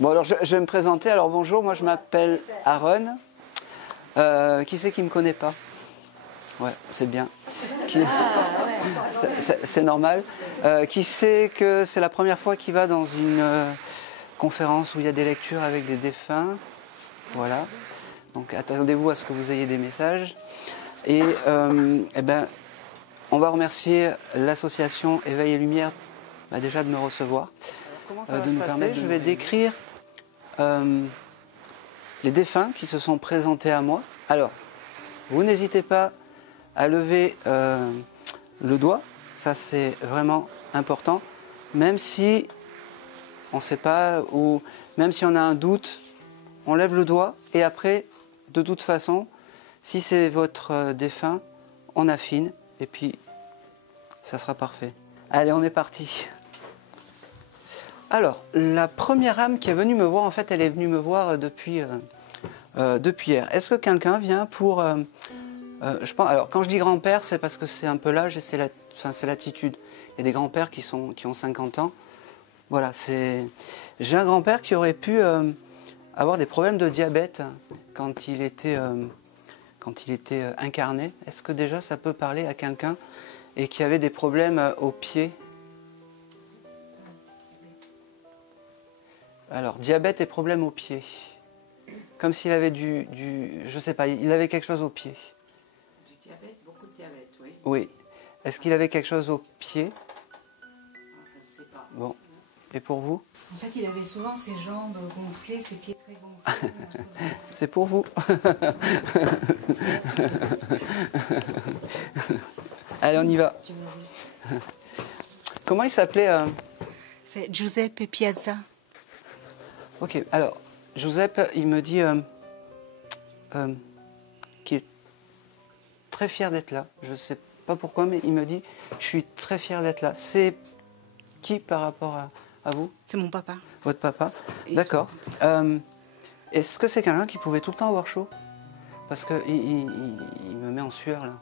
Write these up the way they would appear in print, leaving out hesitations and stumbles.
Bon, alors je vais me présenter. Alors bonjour, moi je m'appelle Aaron. Qui c'est qui me connaît pas? Ouais, c'est bien. C'est normal. Qui sait que c'est la première fois qu'il va dans une conférence où il y a des lectures avec des défunts? Voilà. Donc attendez-vous à ce que vous ayez des messages. Et eh ben, on va remercier l'association Éveil et Lumière déjà de me recevoir, de nous permettre. Je vais décrire les défunts qui se sont présentés à moi. Alors, vous n'hésitez pas à lever le doigt, ça c'est vraiment important, même si on ne sait pas, ou même si on a un doute, on lève le doigt et après, de toute façon, si c'est votre défunt, on affine et puis ça sera parfait. Allez, on est parti. Alors, la première âme qui est venue me voir, en fait, elle est venue me voir depuis hier. Est-ce que quelqu'un vient pour... je pense, alors, quand je dis grand-père, c'est parce que c'est un peu l'âge et c'est l'attitude. Il y a des grands-pères qui ont 50 ans. Voilà, j'ai un grand-père qui aurait pu avoir des problèmes de diabète quand il était incarné. Est-ce que déjà ça peut parler à quelqu'un et qui avait des problèmes aux pieds? Alors, diabète et problème aux pieds. Comme s'il avait je sais pas, il avait quelque chose au pied. Du diabète, beaucoup de diabète, oui. Oui. Est-ce qu'il avait quelque chose au pied? Je ne sais pas. Bon. Et pour vous? En fait, il avait souvent ses jambes gonflées, ses pieds très gonflés. C'est pour vous. Allez, on y va. Comment il s'appelait C'est Giuseppe Piazza. Ok, alors, Giuseppe, il me dit qu'il est très fier d'être là. Je ne sais pas pourquoi, mais il me dit « Je suis très fier d'être là ». C'est qui par rapport à vous? C'est mon papa. Votre papa? Et D'accord. Est-ce que c'est quelqu'un qui pouvait tout le temps avoir chaud? Parce qu'il me met en sueur, là.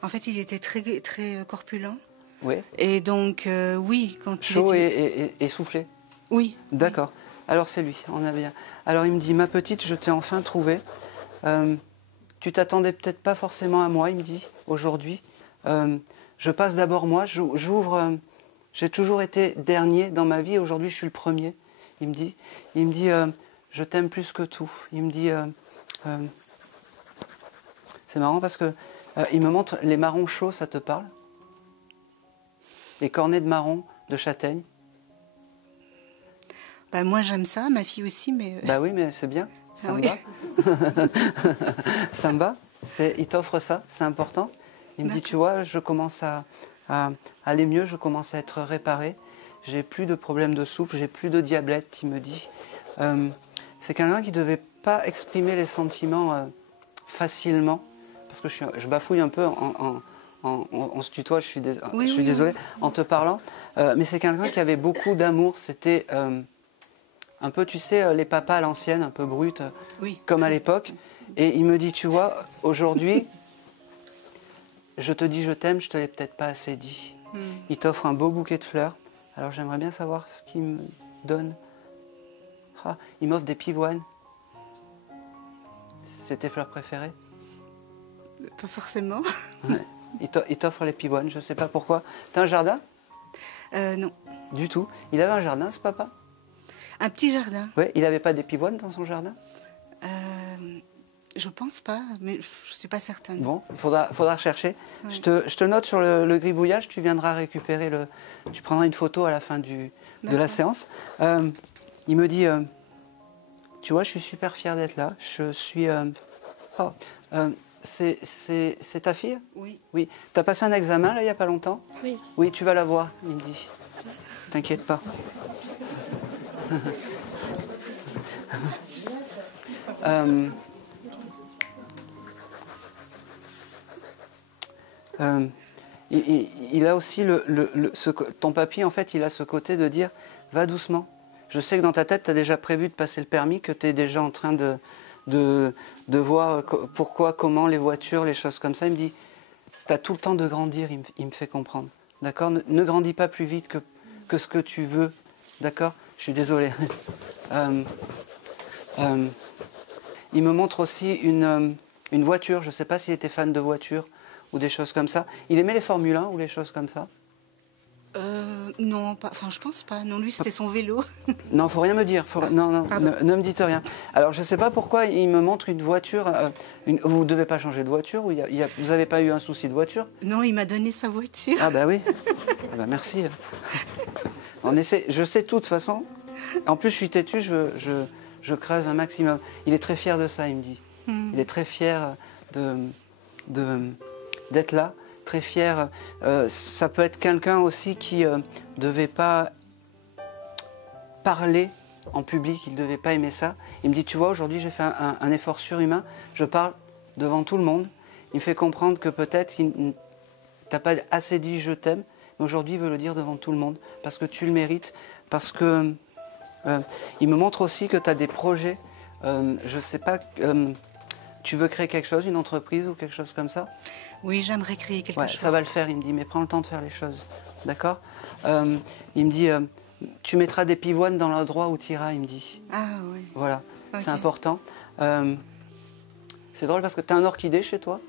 En fait, il était très, très corpulent. Oui. Et donc, oui, quand Chaud il était... et soufflé? Oui. D'accord. Alors c'est lui, on a bien. Alors il me dit, ma petite, je t'ai enfin trouvé. Tu t'attendais peut-être pas forcément à moi, il me dit, aujourd'hui. Je passe d'abord moi, j'ouvre. J'ai toujours été dernier dans ma vie, aujourd'hui je suis le premier. Il me dit, je t'aime plus que tout. Il me dit, c'est marrant parce que il me montre les marrons chauds, ça te parle? Les cornets de marrons, de châtaigne. Bah, moi, j'aime ça, ma fille aussi, mais... Bah oui, mais c'est bien, ça me oui. va. Ça me va, il t'offre ça, c'est important. Il me dit, tu vois, je commence à aller mieux, je commence à être réparé. J'ai plus de problèmes de souffle, j'ai plus de diabète, il me dit. C'est quelqu'un qui ne devait pas exprimer les sentiments facilement. Parce que je bafouille un peu, on se tutoie, je suis désolé, en te parlant. Mais c'est quelqu'un qui avait beaucoup d'amour, c'était... un peu, tu sais, les papas à l'ancienne, un peu brutes, comme à l'époque. Et il me dit, tu vois, aujourd'hui, je te dis je t'aime, je te l'ai peut-être pas assez dit. Il t'offre un beau bouquet de fleurs. Alors j'aimerais bien savoir ce qu'il me donne. Ah, il m'offre des pivoines. C'est tes fleurs préférées? Pas forcément. Ouais. Il t'offre les pivoines, je sais pas pourquoi. T'as un jardin? Non. Du tout. Il avait un jardin, ce papa? Un petit jardin. Oui, il n'avait pas des pivoines dans son jardin? Je pense pas, mais je suis pas certaine. Bon, il faudra rechercher. Ouais. Je te note sur le gribouillage, tu viendras récupérer tu prendras une photo à la fin de la séance. Il me dit, tu vois, je suis super fier d'être là. Je suis... c'est ta fille? Oui. Oui. Tu as passé un examen, là, il n'y a pas longtemps? Oui. Oui, tu vas la voir, il me dit. T'inquiète pas. Il a aussi ton papy, en fait, il a ce côté de dire va doucement. Je sais que dans ta tête, tu as déjà prévu de passer le permis, que tu es déjà en train de voir pourquoi, comment, les voitures, les choses comme ça. Il me dit tu as tout le temps de grandir, il me fait comprendre. D'accord? Ne grandis pas plus vite que ce que tu veux. D'accord? je suis désolé. Il me montre aussi une voiture. Je ne sais pas s'il était fan de voitures ou des choses comme ça. Il aimait les Formule 1 ou les choses comme ça? Non, pas, enfin je pense pas. Non, lui c'était son vélo. Non, faut rien me dire. Non, non, pardon. ne me dites rien. Alors, je ne sais pas pourquoi il me montre une voiture. Vous ne devez pas changer de voiture ou vous n'avez pas eu un souci de voiture? Non, il m'a donné sa voiture. Ah bah oui. Ah bah merci. Je sais tout de toute façon. En plus, je suis têtu, je creuse un maximum. Il est très fier de ça, il me dit. Il est très fier d'être là. Très fier. Ça peut être quelqu'un aussi qui ne devait pas parler en public, il ne devait pas aimer ça. Il me dit, tu vois, aujourd'hui j'ai fait un effort surhumain, je parle devant tout le monde. Il me fait comprendre que peut-être tu n'as pas assez dit je t'aime, mais aujourd'hui il veut le dire devant tout le monde, parce que tu le mérites, parce que il me montre aussi que tu as des projets, je ne sais pas, tu veux créer quelque chose, une entreprise ou quelque chose comme ça? Oui, j'aimerais créer quelque chose. Ça va le faire, il me dit, mais prends le temps de faire les choses, d'accord? Il me dit, tu mettras des pivoines dans l'endroit où tu iras, il me dit. Ah oui. Voilà, Okay. c'est important. C'est drôle parce que tu as un orchidée chez toi?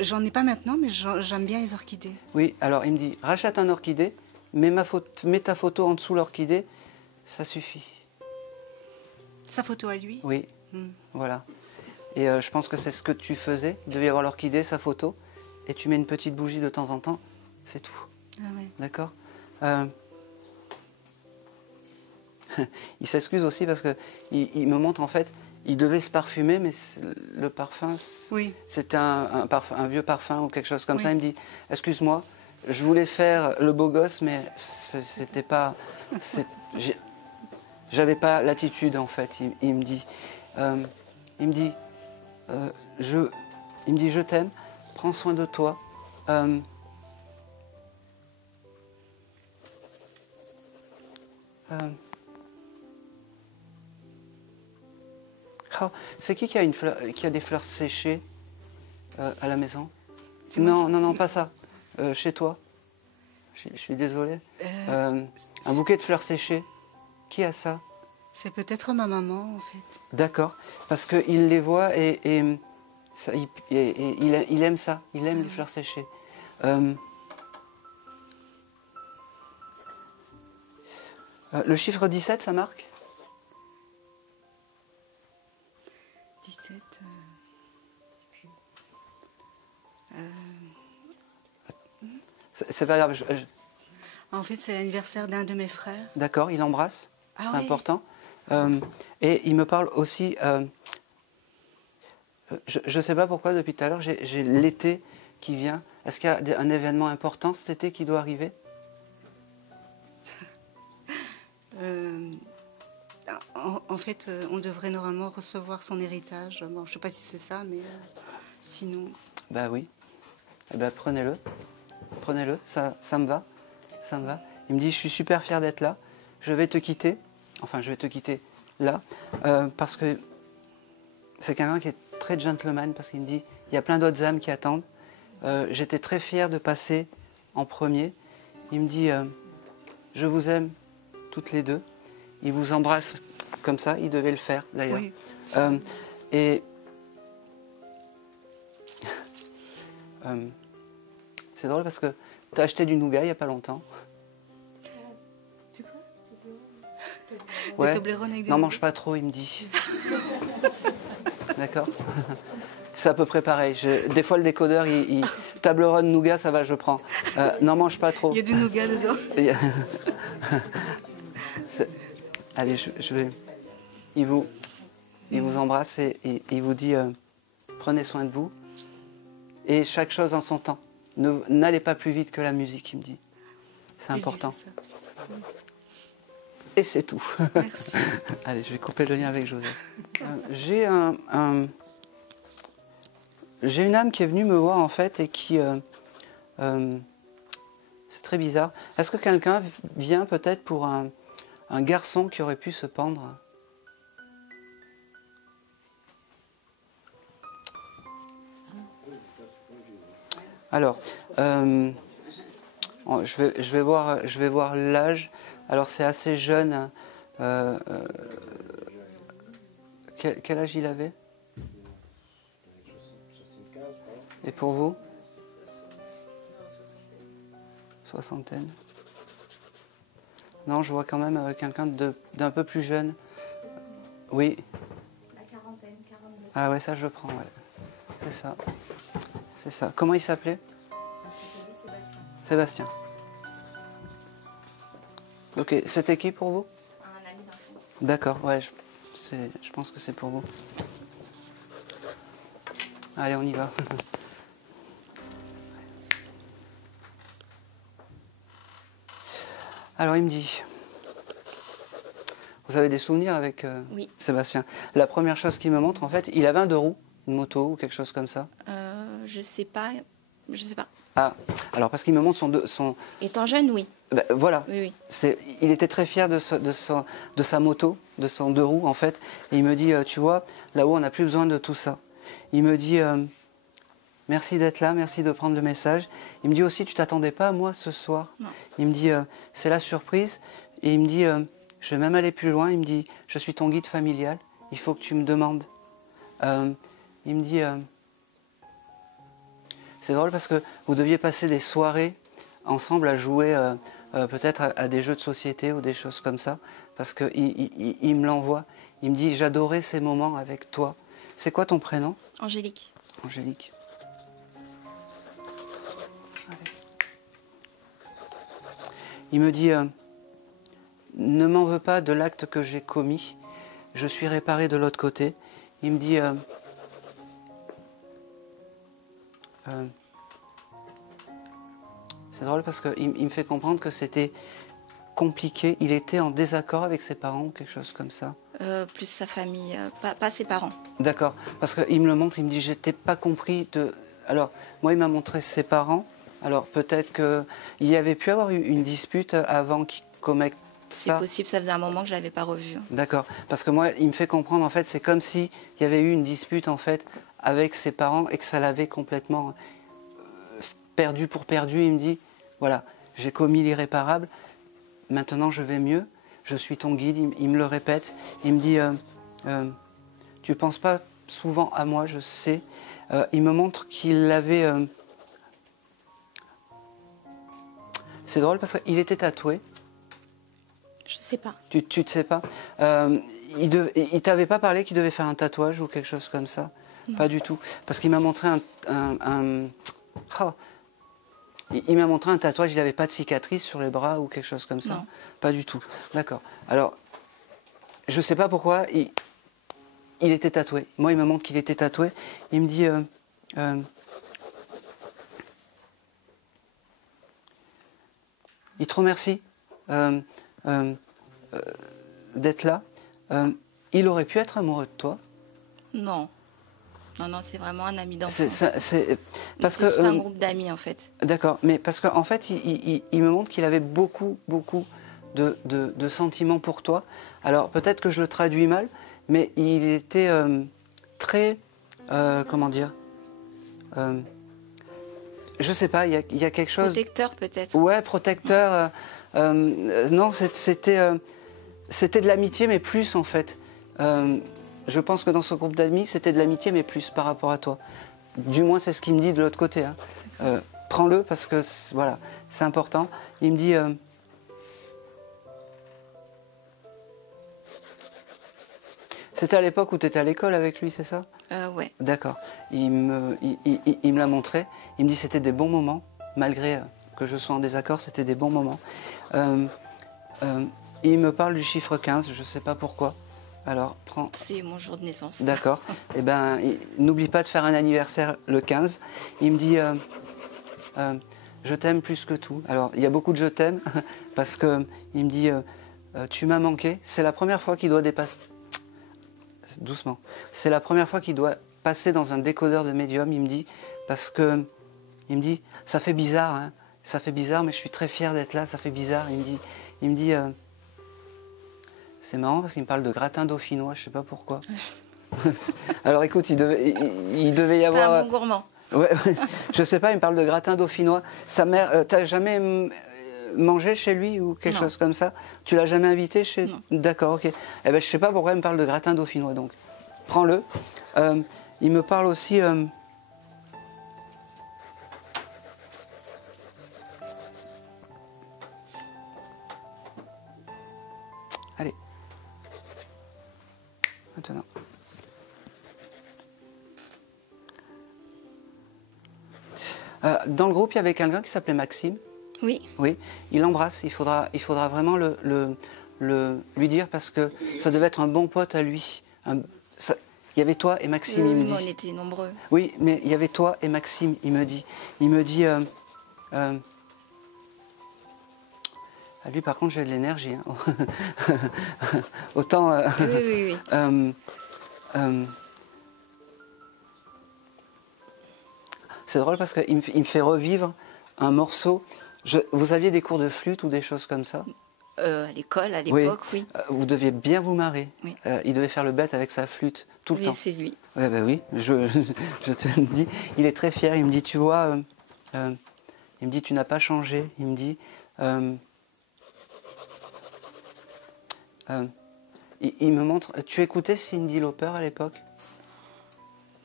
J'en ai pas maintenant, mais j'aime bien les orchidées. Oui, alors il me dit, rachète un orchidée, mets ta photo en dessous l'orchidée, ça suffit. Sa photo à lui? Oui, voilà. Et je pense que c'est ce que tu faisais. Il devait y avoir l'orchidée, sa photo, et tu mets une petite bougie de temps en temps, c'est tout. Ah oui. D'accord? Il s'excuse aussi parce qu'il me montre en fait, il devait se parfumer, mais le parfum, oui. c'était un vieux parfum ou quelque chose comme oui. ça. Il me dit, excuse-moi, je voulais faire le beau gosse, mais c'était pas, j'avais pas l'attitude en fait. Il me dit, je t'aime, prends soin de toi. Oh, c'est qui a des fleurs séchées à la maison? Non, pas ça. Chez toi? Je suis désolé. Un bouquet de fleurs séchées. Qui a ça? C'est peut-être ma maman, en fait. D'accord. Parce qu'il les voit et il aime ça. Il aime les fleurs séchées. Le chiffre 17, ça marque? 17. C'est pas grave. En fait, c'est l'anniversaire d'un de mes frères. D'accord, il embrasse. Ah, c'est oui. important. Et il me parle aussi. Je ne sais pas pourquoi depuis tout à l'heure, j'ai l'été qui vient. Est-ce qu'il y a un événement important cet été qui doit arriver? En fait, on devrait normalement recevoir son héritage. Bon, je ne sais pas si c'est ça, mais sinon... Bah oui. Eh ben, prenez-le. Prenez-le, ça me va. Ça me va. Il me dit, je suis super fier d'être là. Je vais te quitter. Enfin, je vais te quitter là. Parce que c'est quelqu'un qui est très gentleman. Parce qu'il me dit, il y a plein d'autres âmes qui attendent. J'étais très fier de passer en premier. Il me dit, je vous aime toutes les deux. Il vous embrasse comme ça. Il devait le faire d'ailleurs. Oui, et c'est drôle parce que tu as acheté du nougat il n'y a pas longtemps. Tu quoi? Ouais. Des Toblerone avec des N'en nougats. mange pas trop, il me dit. D'accord. C'est à peu près pareil. Des fois, le décodeur, il Toblerone nougat, ça va, je prends. N'en mange pas trop. Il y a du nougat dedans. Allez, je vais. Il vous embrasse et il vous dit prenez soin de vous. Et chaque chose en son temps. N'allez pas plus vite que la musique, il me dit. C'est important. Ça. Et c'est tout. Merci. Allez, je vais couper le lien avec Joseph. J'ai une âme qui est venue me voir en fait et qui... c'est très bizarre. Est-ce que quelqu'un vient peut-être pour un garçon qui aurait pu se pendre? Alors, je vais voir l'âge. Alors c'est assez jeune. euh, euh, quel âge il avait? Et pour vous? Soixantaine. Non, je vois quand même quelqu'un d'un peu plus jeune. Oui. La quarantaine, 42. Ah ouais, ça je prends, ouais. C'est ça. C'est ça. Comment il s'appelait? C'est Sébastien. Sébastien. Ok, c'était qui pour vous? Un ami d'enfance. D'accord, ouais, je pense que c'est pour vous. Merci. Allez, on y va. Alors il me dit, vous avez des souvenirs avec Oui. Sébastien? La première chose qu'il me montre, en fait, il avait un 2 roues, une moto ou quelque chose comme ça. Je sais pas. Je sais pas. Ah, alors parce qu'il me montre son Étant jeune, oui. ben, voilà, Oui, oui. il était très fier de sa moto, de son 2 roues en fait. Et il me dit, tu vois, là-haut on n'a plus besoin de tout ça. Il me dit, merci d'être là, merci de prendre le message. Il me dit aussi, tu t'attendais pas à moi ce soir? Non. Il me dit, c'est la surprise. Et il me dit, je vais même aller plus loin. Il me dit, je suis ton guide familial, il faut que tu me demandes. Il me dit, c'est drôle parce que vous deviez passer des soirées ensemble à jouer peut-être à des jeux de société ou des choses comme ça. Parce qu'il me l'envoie. Il me dit, j'adorais ces moments avec toi. C'est quoi ton prénom? Angélique. Angélique. Il me dit, ne m'en veux pas de l'acte que j'ai commis. Je suis réparé de l'autre côté. Il me dit, c'est drôle parce qu'il me fait comprendre que c'était compliqué. Il était en désaccord avec ses parents ou quelque chose comme ça. Plus sa famille, pas ses parents. D'accord, parce qu'il me le montre, il me dit, je t'ai pas compris de... Alors, moi, il m'a montré ses parents. Alors, peut-être qu'il y avait pu avoir eu une dispute avant qu'il commette C'est ça. possible, ça faisait un moment que je l'avais pas revu. D'accord, parce que moi, il me fait comprendre, en fait, c'est comme s'il y avait eu une dispute, en fait, avec ses parents et que ça l'avait complètement perdu pour perdu. Il me dit, voilà, j'ai commis l'irréparable, maintenant je vais mieux, je suis ton guide, il me le répète. Il me dit, tu ne penses pas souvent à moi, je sais. Il me montre qu'il avait... C'est drôle parce qu'il était tatoué. Je sais pas. Tu ne sais pas. Il t'avait pas parlé qu'il devait faire un tatouage ou quelque chose comme ça? Non. Pas du tout. Parce qu'il m'a montré Oh. Il m'a montré un tatouage, il n'avait pas de cicatrice sur les bras ou quelque chose comme ça? Non. Pas du tout. D'accord. Alors, je ne sais pas pourquoi il était tatoué. Moi, il me montre qu'il était tatoué. Il me dit... il te remercie d'être là. Il aurait pu être amoureux de toi. Non. Non, c'est vraiment un ami d'enfance. Parce C'est que un groupe d'amis, en fait. D'accord, mais parce qu'en fait, il me montre qu'il avait beaucoup de sentiments pour toi. Alors peut-être que je le traduis mal, mais il était très, comment dire, je sais pas, il y a quelque chose. Protecteur, peut-être. Ouais, protecteur. Non, c'était de l'amitié, mais plus en fait. Je pense que dans ce groupe d'amis, c'était de l'amitié, mais plus par rapport à toi. Du moins, c'est ce qu'il me dit de l'autre côté. Hein. Prends-le parce que voilà, c'est important. Il me dit. C'était à l'époque où tu étais à l'école avec lui, c'est ça? Ouais. D'accord. Il me l'a montré. Il me dit c'était des bons moments, malgré que je sois en désaccord, c'était des bons moments. Il me parle du chiffre 15, je ne sais pas pourquoi. Alors, prends. C'est mon jour de naissance. D'accord. Eh ben, n'oublie pas de faire un anniversaire le 15. Il me dit je t'aime plus que tout. Alors, il y a beaucoup de je t'aime parce que il me dit tu m'as manqué. C'est la première fois qu'il doit dépasser. Doucement. C'est la première fois qu'il doit passer dans un décodeur de médium. Il me dit parce que il me dit ça fait bizarre, hein. Ça fait bizarre, mais je suis très fier d'être là. Ça fait bizarre. Il me dit c'est marrant parce qu'il me parle de gratin dauphinois, je ne sais pas pourquoi. Alors écoute, il devait y avoir... C'est un bon gourmand. Ouais, je ne sais pas, il me parle de gratin dauphinois. Sa mère, t'as jamais manger chez lui ou quelque Non. chose comme ça? Tu l'as jamais invité chez... Non. D'accord, ok. Eh ben, je sais pas pourquoi il me parle de gratin dauphinois, donc prends-le. Il me parle aussi... Allez. Maintenant. Dans le groupe, il y avait quelqu'un qui s'appelait Maxime. Oui, Oui, il l'embrasse. Il faudra vraiment lui dire parce que ça devait être un bon pote à lui. Il y avait toi et Maxime, il me on dit. était nombreux. Oui, mais il y avait toi et Maxime, il me dit. Il me dit. Ah, lui, par contre, j'ai de l'énergie. Hein. Autant. Oui. C'est drôle parce qu'il me fait revivre un morceau. Vous aviez des cours de flûte ou des choses comme ça? À l'école, à l'époque, oui. Vous deviez bien vous marrer. Oui. Il devait faire le bête avec sa flûte tout le Oui, temps. c'est lui. Ouais, ben oui, je te le dis. Il est très fier. Il me dit, tu vois, il me dit, tu n'as pas changé. Il me dit, il me montre. Tu écoutais Cyndi Lauper à l'époque?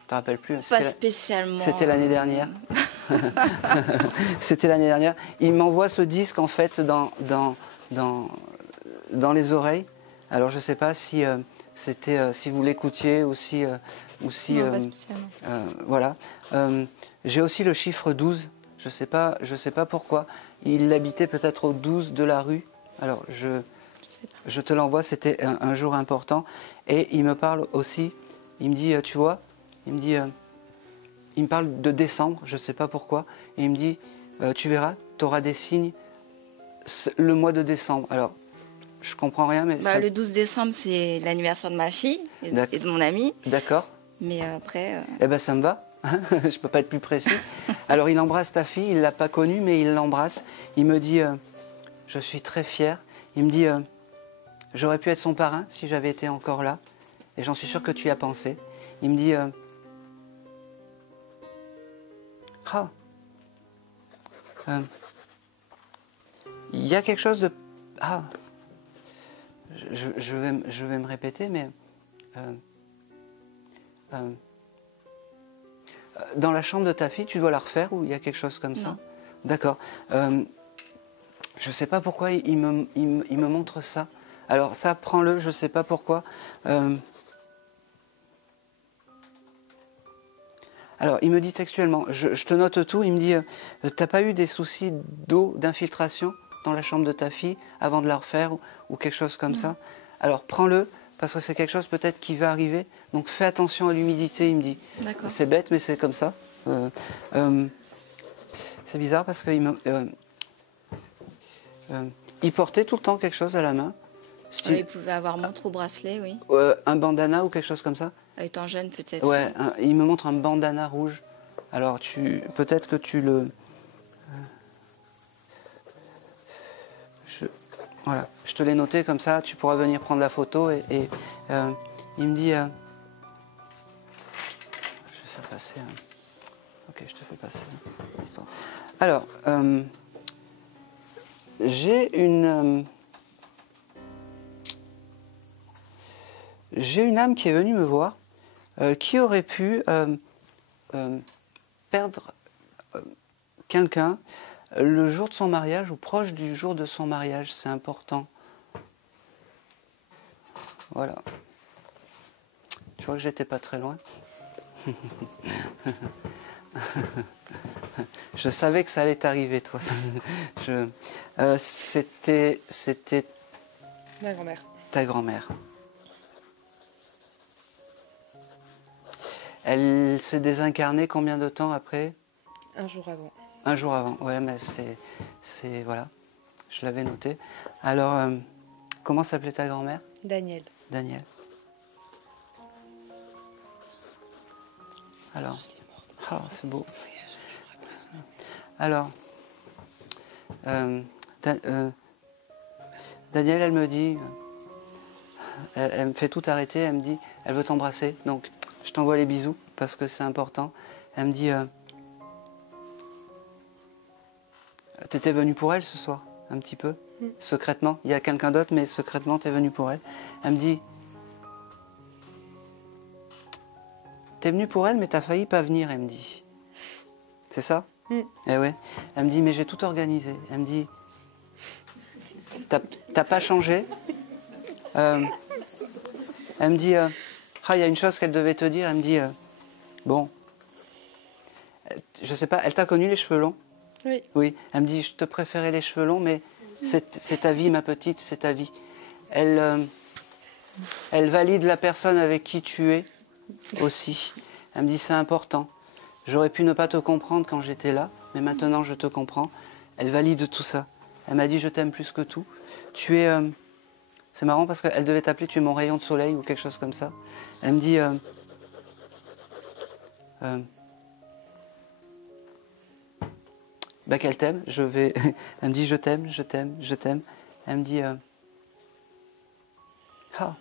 Tu te rappelles plus? Pas spécialement. C'était l'année dernière. C'était l'année dernière. Il m'envoie ce disque en fait dans les oreilles. Alors je ne sais pas si c'était si vous l'écoutiez ou si Non, pas spécialement. voilà. J'ai aussi le chiffre 12. Je sais pas pourquoi. Il habitait peut-être au 12 de la rue. Alors sais pas. je te l'envoie. C'était un jour important. Et il me parle aussi. Il me dit, tu vois, il me dit. Il me parle de décembre, je ne sais pas pourquoi, et il me dit, tu verras, tu auras des signes le mois de décembre. Alors, je comprends rien, mais... Le 12 décembre, c'est l'anniversaire de ma fille et de mon ami. D'accord. Mais après... Eh bien, ça me va. Je ne peux pas être plus précis. Alors, il embrasse ta fille, il ne l'a pas connue, mais il l'embrasse. Il me dit, je suis très fier. Il me dit, j'aurais pu être son parrain si j'avais été encore là. Et j'en suis sûr que tu y as pensé. Il me dit... il y a quelque chose de... je vais me répéter, mais... dans la chambre de ta fille, tu dois la refaire ou il y a quelque chose comme ça? Non. D'accord. Je ne sais pas pourquoi il me montre ça. Alors ça, prends-le, je ne sais pas pourquoi. Alors, il me dit textuellement, je te note tout, il me dit, t'as pas eu des soucis d'eau, d'infiltration dans la chambre de ta fille avant de la refaire ou quelque chose comme ça? Alors, prends-le, parce que c'est quelque chose peut-être qui va arriver, donc fais attention à l'humidité, il me dit. D'accord. C'est bête, mais c'est comme ça. C'est bizarre parce qu'il il portait tout le temps quelque chose à la main. Il pouvait avoir montre ou bracelet, oui. Un bandana ou quelque chose comme ça? Étant jeune, peut-être. Ouais, il me montre un bandana rouge. Alors, peut-être que tu le... Voilà, je te l'ai noté comme ça, tu pourras venir prendre la photo et il me dit... je vais faire passer... Ok, je te fais passer l'histoire. Alors, j'ai une âme qui est venue me voir, qui aurait pu perdre quelqu'un le jour de son mariage ou proche du jour de son mariage. C'est important. Voilà. Tu vois que j'étais pas très loin. Je savais que ça allait t'arriver, toi. C'était Ma grand-mère. ta grand-mère. Elle s'est désincarnée combien de temps après? Un jour avant. Un jour avant, ouais, mais c'est voilà, je l'avais noté. Alors, comment s'appelait ta grand-mère? Daniel. Daniel. Alors, c'est beau. Alors, Daniel, elle me dit, elle me fait tout arrêter, elle me dit, elle veut t'embrasser, donc je t'envoie les bisous parce que c'est important. Elle me dit, t'étais venu pour elle ce soir? un petit peu, secrètement. Il y a quelqu'un d'autre, mais secrètement, tu es venu pour elle. Elle me dit, t'es venu pour elle, mais t'as failli pas venir, elle me dit. C'est ça? Eh ouais. Elle me dit, mais j'ai tout organisé. Elle me dit, t'as pas changé. Elle me dit, ah, il y a une chose qu'elle devait te dire. Elle me dit, bon, je sais pas, elle t'a connu les cheveux longs? Oui. Oui. Elle me dit, je te préférais les cheveux longs, mais c'est ta vie, ma petite, c'est ta vie. Elle valide la personne avec qui tu es aussi. Elle me dit, c'est important. J'aurais pu ne pas te comprendre quand j'étais là, mais maintenant je te comprends. Elle valide tout ça. Elle m'a dit, je t'aime plus que tout. Tu es... c'est marrant parce qu'elle devait t'appeler, tu es mon rayon de soleil ou quelque chose comme ça. Elle me dit... bah, qu'elle t'aime, je vais... Elle me dit, je t'aime, je t'aime, je t'aime. Elle me dit... ah.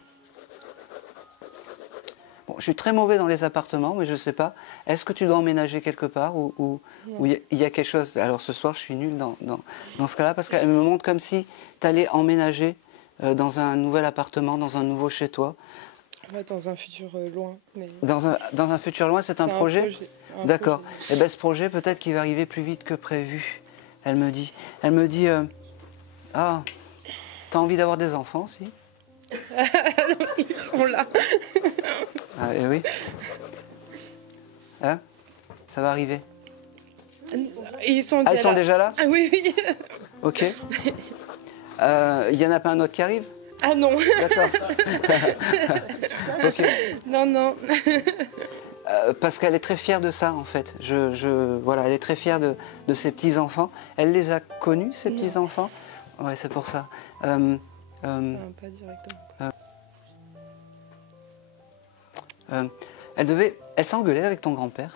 Bon, je suis très mauvais dans les appartements, mais je ne sais pas. Est-ce que tu dois emménager quelque part ou il y a quelque chose? Alors ce soir, je suis nulle dans ce cas-là, parce qu'elle me montre comme si tu allais emménager dans un nouvel appartement, dans un nouveau chez toi. Ouais, dans un futur loin. Mais... Dans un futur loin, c'est un projet? D'accord. Et bien ce projet, peut-être qu'il va arriver plus vite que prévu, elle me dit. Elle me dit, ah, t'as envie d'avoir des enfants aussi? Ils sont là. Ah, eh oui. Hein? Ça va arriver. Ils sont déjà, ils sont déjà là? Ah oui, oui. Ok. Il n'y en a pas un autre qui arrive? Ah non. D'accord. Ok. Non, non. Parce qu'elle est très fière de ça, en fait. Voilà, elle est très fière de ses petits-enfants. Elle les a connus, ces petits-enfants? Ouais, c'est pour ça. Non, pas directement. Elle s'engueulait avec ton grand-père?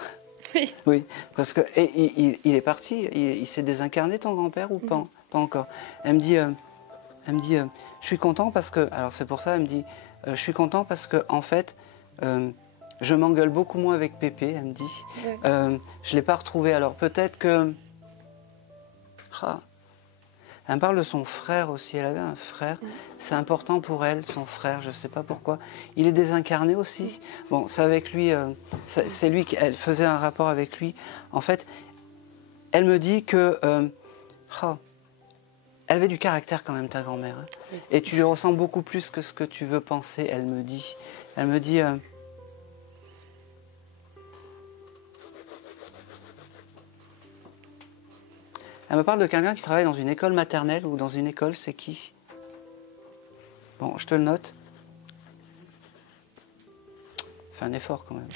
Oui. Oui, parce que il est parti, il s'est désincarné ton grand-père ou pas, pas encore? Elle me dit, je suis content parce que, alors c'est pour ça, elle me dit, je suis content parce que en fait, je m'engueule beaucoup moins avec Pépé, elle me dit. Ouais. Je l'ai pas retrouvé, alors peut-être que, elle me parle de son frère aussi, elle avait un frère, c'est important pour elle, son frère, je ne sais pas pourquoi. Il est désincarné aussi. Bon, c'est avec lui, c'est lui qu'elle faisait un rapport avec lui. En fait, elle me dit que... elle avait du caractère quand même, ta grand-mère. Hein. Et tu lui ressembles beaucoup plus que ce que tu veux penser, elle me dit. Elle me dit... Elle me parle de quelqu'un qui travaille dans une école maternelle ou dans une école, c'est qui? Bon, je te le note. Fais un effort quand même.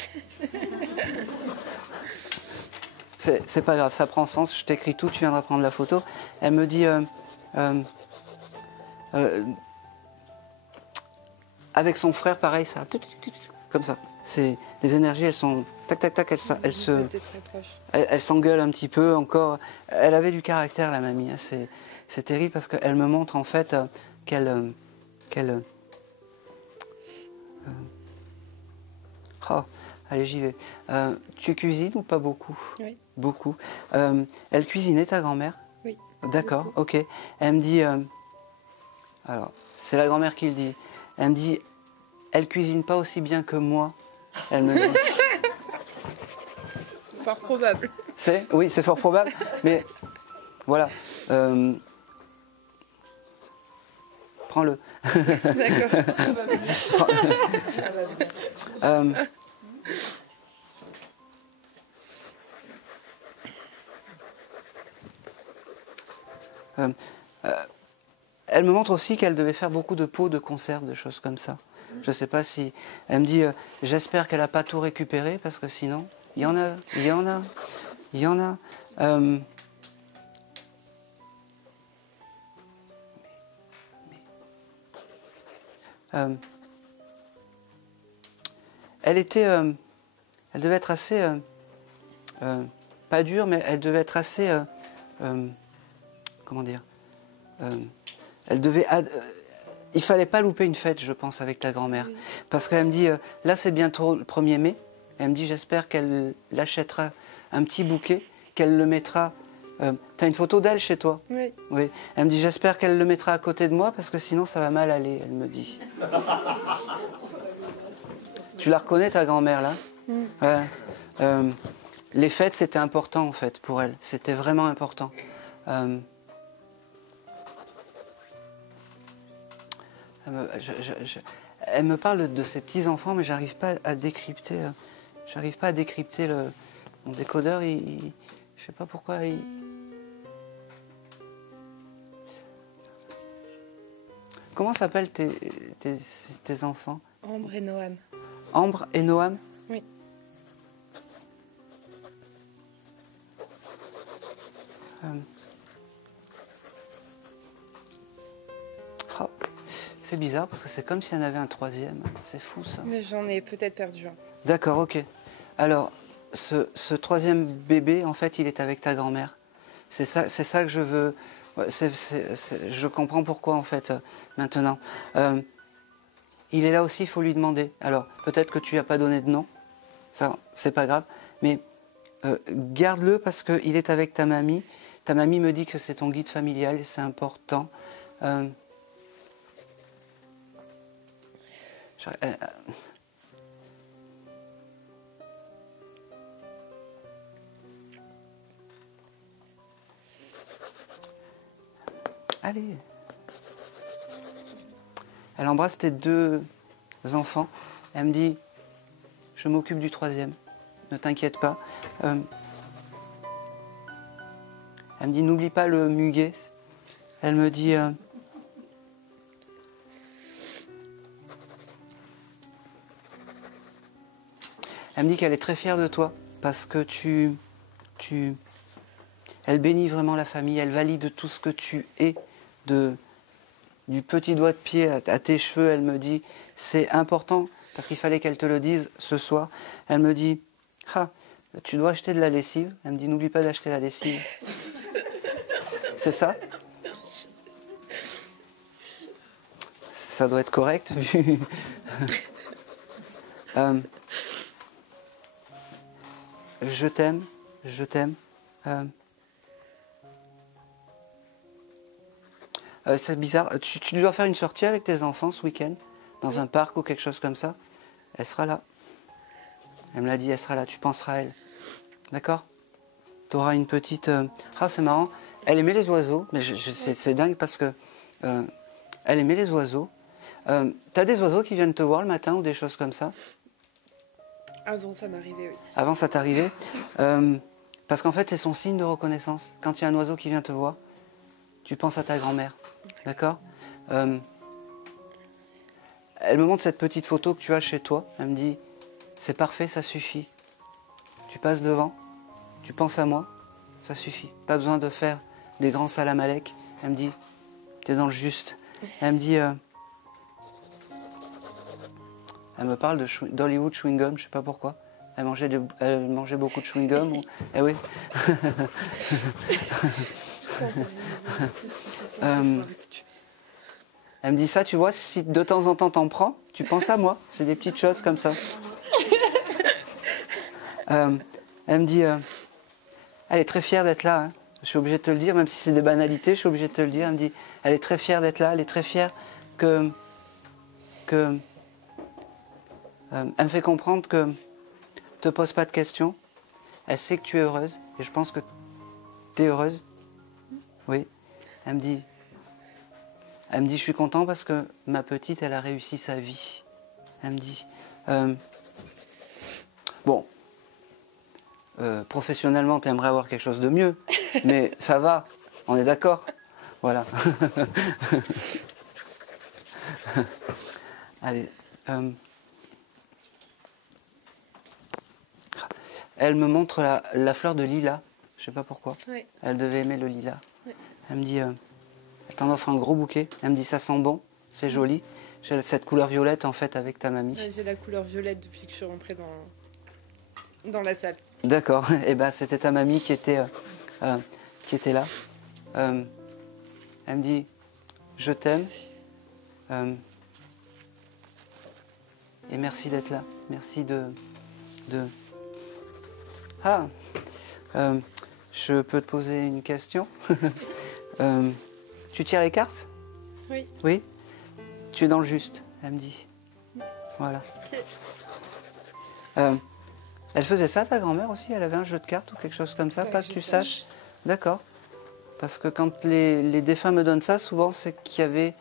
C'est pas grave, ça prend sens, je t'écris tout, tu viendras prendre la photo. Elle me dit... avec son frère, pareil, ça... Comme ça. Les énergies, elles sont... Tac, tac, tac, elles s'engueulent un petit peu encore. Elle avait du caractère, la mamie. Hein. C'est terrible parce qu'elle me montre en fait qu'elle... allez, j'y vais. Tu cuisines ou pas beaucoup? Oui. Beaucoup. Elle cuisinait, ta grand-mère? Oui. D'accord, ok. Elle me dit... alors, c'est la grand-mère qui le dit. Elle me dit, elle cuisine pas aussi bien que moi. Elle me dit... Fort probable. Oui, c'est fort probable, mais voilà. Prends-le. D'accord. Elle me montre aussi qu'elle devait faire beaucoup de pots de conserve, de choses comme ça. Je ne sais pas si... Elle me dit, j'espère qu'elle n'a pas tout récupéré, parce que sinon, il y en a. Elle était... elle devait être assez... pas dure, mais elle devait être assez... comment dire? Elle devait... il fallait pas louper une fête, je pense, avec ta grand-mère. Oui. Parce qu'elle me dit, là c'est bientôt le 1er mai. Elle me dit, j'espère qu'elle l'achètera un petit bouquet, qu'elle le mettra T'as une photo d'elle chez toi? Oui. Oui. Elle me dit, j'espère qu'elle le mettra à côté de moi parce que sinon ça va mal aller, elle me dit. Tu la reconnais, ta grand-mère, là? Ouais. Les fêtes, c'était important, en fait, pour elle. C'était vraiment important. Elle me parle de ses petits-enfants, mais j'arrive pas à décrypter... j'arrive pas à décrypter le... Mon décodeur, je sais pas pourquoi il... Comment s'appellent tes enfants? Ambre et Noam. Ambre et Noam? Oui. Oh, c'est bizarre parce que c'est comme si y en avait un troisième. C'est fou ça. Mais j'en ai peut-être perdu un. D'accord, ok. Alors, ce troisième bébé, en fait, il est avec ta grand-mère. C'est ça que je veux. Ouais, je comprends pourquoi, en fait, maintenant. Il est là aussi, il faut lui demander. Alors, peut-être que tu lui as pas donné de nom. Ça, c'est pas grave. Mais garde-le parce qu'il est avec ta mamie. Ta mamie me dit que c'est ton guide familial et c'est important. Allez. Elle embrasse tes deux enfants. Elle me dit, je m'occupe du troisième. Ne t'inquiète pas. Elle me dit, n'oublie pas le muguet. Elle me dit... elle me dit qu'elle est très fière de toi parce que elle bénit vraiment la famille, elle valide tout ce que tu es, du petit doigt de pied à tes cheveux. Elle me dit, c'est important parce qu'il fallait qu'elle te le dise ce soir. Elle me dit, ah, tu dois acheter de la lessive. Elle me dit, n'oublie pas d'acheter la lessive. C'est ça? Ça doit être correct. Je t'aime, je t'aime. C'est bizarre. Tu dois faire une sortie avec tes enfants ce week-end, dans un parc ou quelque chose comme ça. Elle sera là. Elle me l'a dit, elle sera là. Tu penseras à elle. D'accord? Tu auras une petite... Ah, c'est marrant. Elle aimait les oiseaux, mais c'est dingue parce que... elle aimait les oiseaux. T'as des oiseaux qui viennent te voir le matin ou des choses comme ça? Avant, ça m'arrivait, oui. Avant, ça t'arrivait? Parce qu'en fait, c'est son signe de reconnaissance. Quand il y a un oiseau qui vient te voir, tu penses à ta grand-mère. D'accord? Elle me montre cette petite photo que tu as chez toi. Elle me dit, c'est parfait, ça suffit. Tu passes devant, tu penses à moi, ça suffit. Pas besoin de faire des grands salam alek. Elle me dit, t'es dans le juste. Elle me dit... elle me parle d'Hollywood chewing gum, je sais pas pourquoi. Elle mangeait beaucoup de chewing gum. Eh oui. Elle me dit ça, tu vois, si de temps en temps t'en prends, tu penses à moi. C'est des petites choses comme ça. Elle me dit, elle est très fière d'être là. Hein. Je suis obligé de te le dire, même si c'est des banalités, je suis obligé de te le dire. Elle me dit, elle est très fière d'être là, elle est très fière que elle me fait comprendre que te pose pas de questions. Elle sait que tu es heureuse et je pense que tu es heureuse. Oui. Elle me dit, je suis content parce que ma petite, elle a réussi sa vie. Elle me dit, bon, professionnellement, tu aimerais avoir quelque chose de mieux, mais ça va, on est d'accord. Voilà. Allez. Elle me montre la fleur de lilas. Je sais pas pourquoi. Oui. Elle devait aimer le lilas. Oui. Elle me dit, elle t'en offre un gros bouquet. Elle me dit, ça sent bon, c'est joli. J'ai cette couleur violette en fait avec ta mamie. Ouais, j'ai la couleur violette depuis que je suis rentrée dans la salle. D'accord. Et ben c'était ta mamie qui était là. Elle me dit, je t'aime. Et merci d'être là. Merci de... Ah, Je peux te poser une question. Tu tires les cartes? Oui. Oui. Tu es dans le juste, elle me dit. Voilà. Elle faisait ça, ta grand-mère aussi? Elle avait un jeu de cartes ou quelque chose comme ça? Pas que tu saches? D'accord. Parce que quand les défunts me donnent ça, souvent c'est qu'il y avait...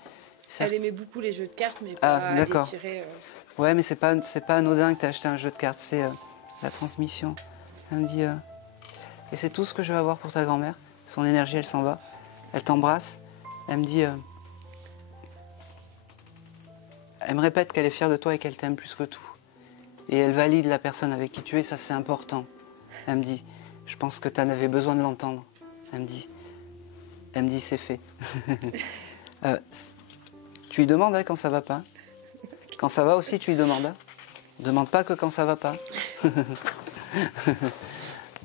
Elle aimait beaucoup les jeux de cartes, mais Ah, pas les d'accord. tirer. Ouais, mais c'est pas anodin que tu as acheté un jeu de cartes, c'est la transmission. Elle me dit... Et c'est tout ce que je veux avoir pour ta grand-mère. Son énergie, elle s'en va. Elle t'embrasse. Elle me dit... elle me répète qu'elle est fière de toi et qu'elle t'aime plus que tout. Et elle valide la personne avec qui tu es, ça c'est important. Elle me dit, je pense que tu en avais besoin de l'entendre. Elle me dit, c'est fait. Tu lui demandes quand ça va pas. Quand ça va aussi, tu lui demandes. Hein. Demande pas que quand ça va pas.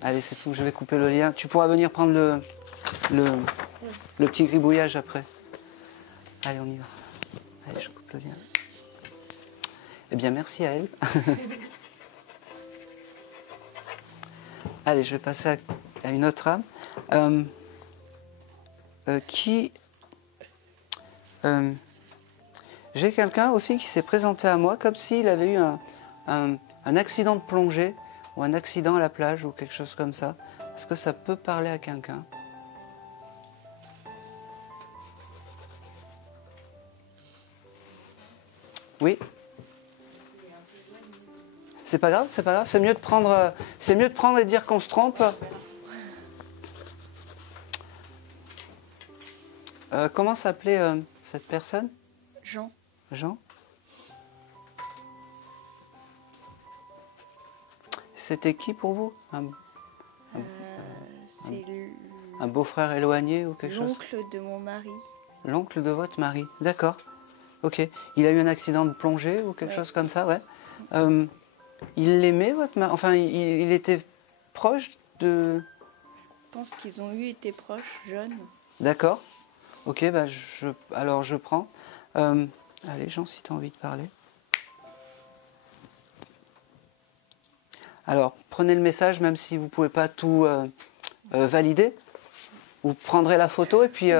Allez, c'est tout, je vais couper le lien. Tu pourras venir prendre le petit gribouillage après. Allez, on y va. Allez, je coupe le lien. Eh bien, merci à elle. Allez, je vais passer à une autre âme. J'ai quelqu'un aussi qui s'est présenté à moi comme s'il avait eu un accident de plongée ou un accident à la plage ou quelque chose comme ça. Est-ce que ça peut parler à quelqu'un? Oui? C'est pas grave, c'est pas grave. C'est mieux de prendre et de dire qu'on se trompe. Comment s'appelait cette personne? Jean. Jean? C'était qui pour vous? C'est Un beau-frère éloigné ou quelque chose? l'oncle de mon mari. L'oncle de votre mari, d'accord. Ok. Il a eu un accident de plongée ou quelque chose comme ça, ouais. Il l'aimait, votre mari? Enfin, il était proche de... Je pense qu'ils ont été proches, jeunes. D'accord. Ok, bah alors je prends. Allez, Jean, si tu as envie de parler. Alors, prenez le message, même si vous ne pouvez pas tout valider. Vous prendrez la photo et puis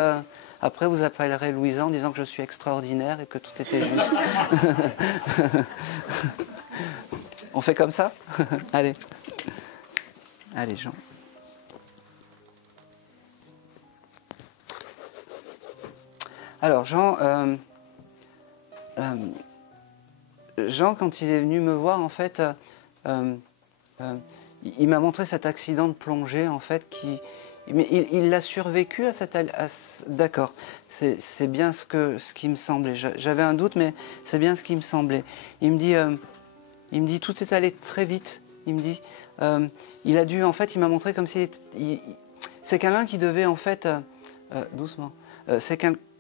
après vous appellerez Louisa en disant que je suis extraordinaire et que tout était juste. On fait comme ça? Allez. Allez, Jean. Alors, Jean, quand il est venu me voir, en fait, il m'a montré cet accident de plongée, en fait, mais il l'a survécu à cet... D'accord, c'est bien ce qui me semblait. J'avais un doute, mais c'est bien ce qui me semblait. Il me dit, tout est allé très vite. Il me dit, il a dû, en fait, il m'a montré comme s'il... C'est quelqu'un qui devait, en fait... doucement.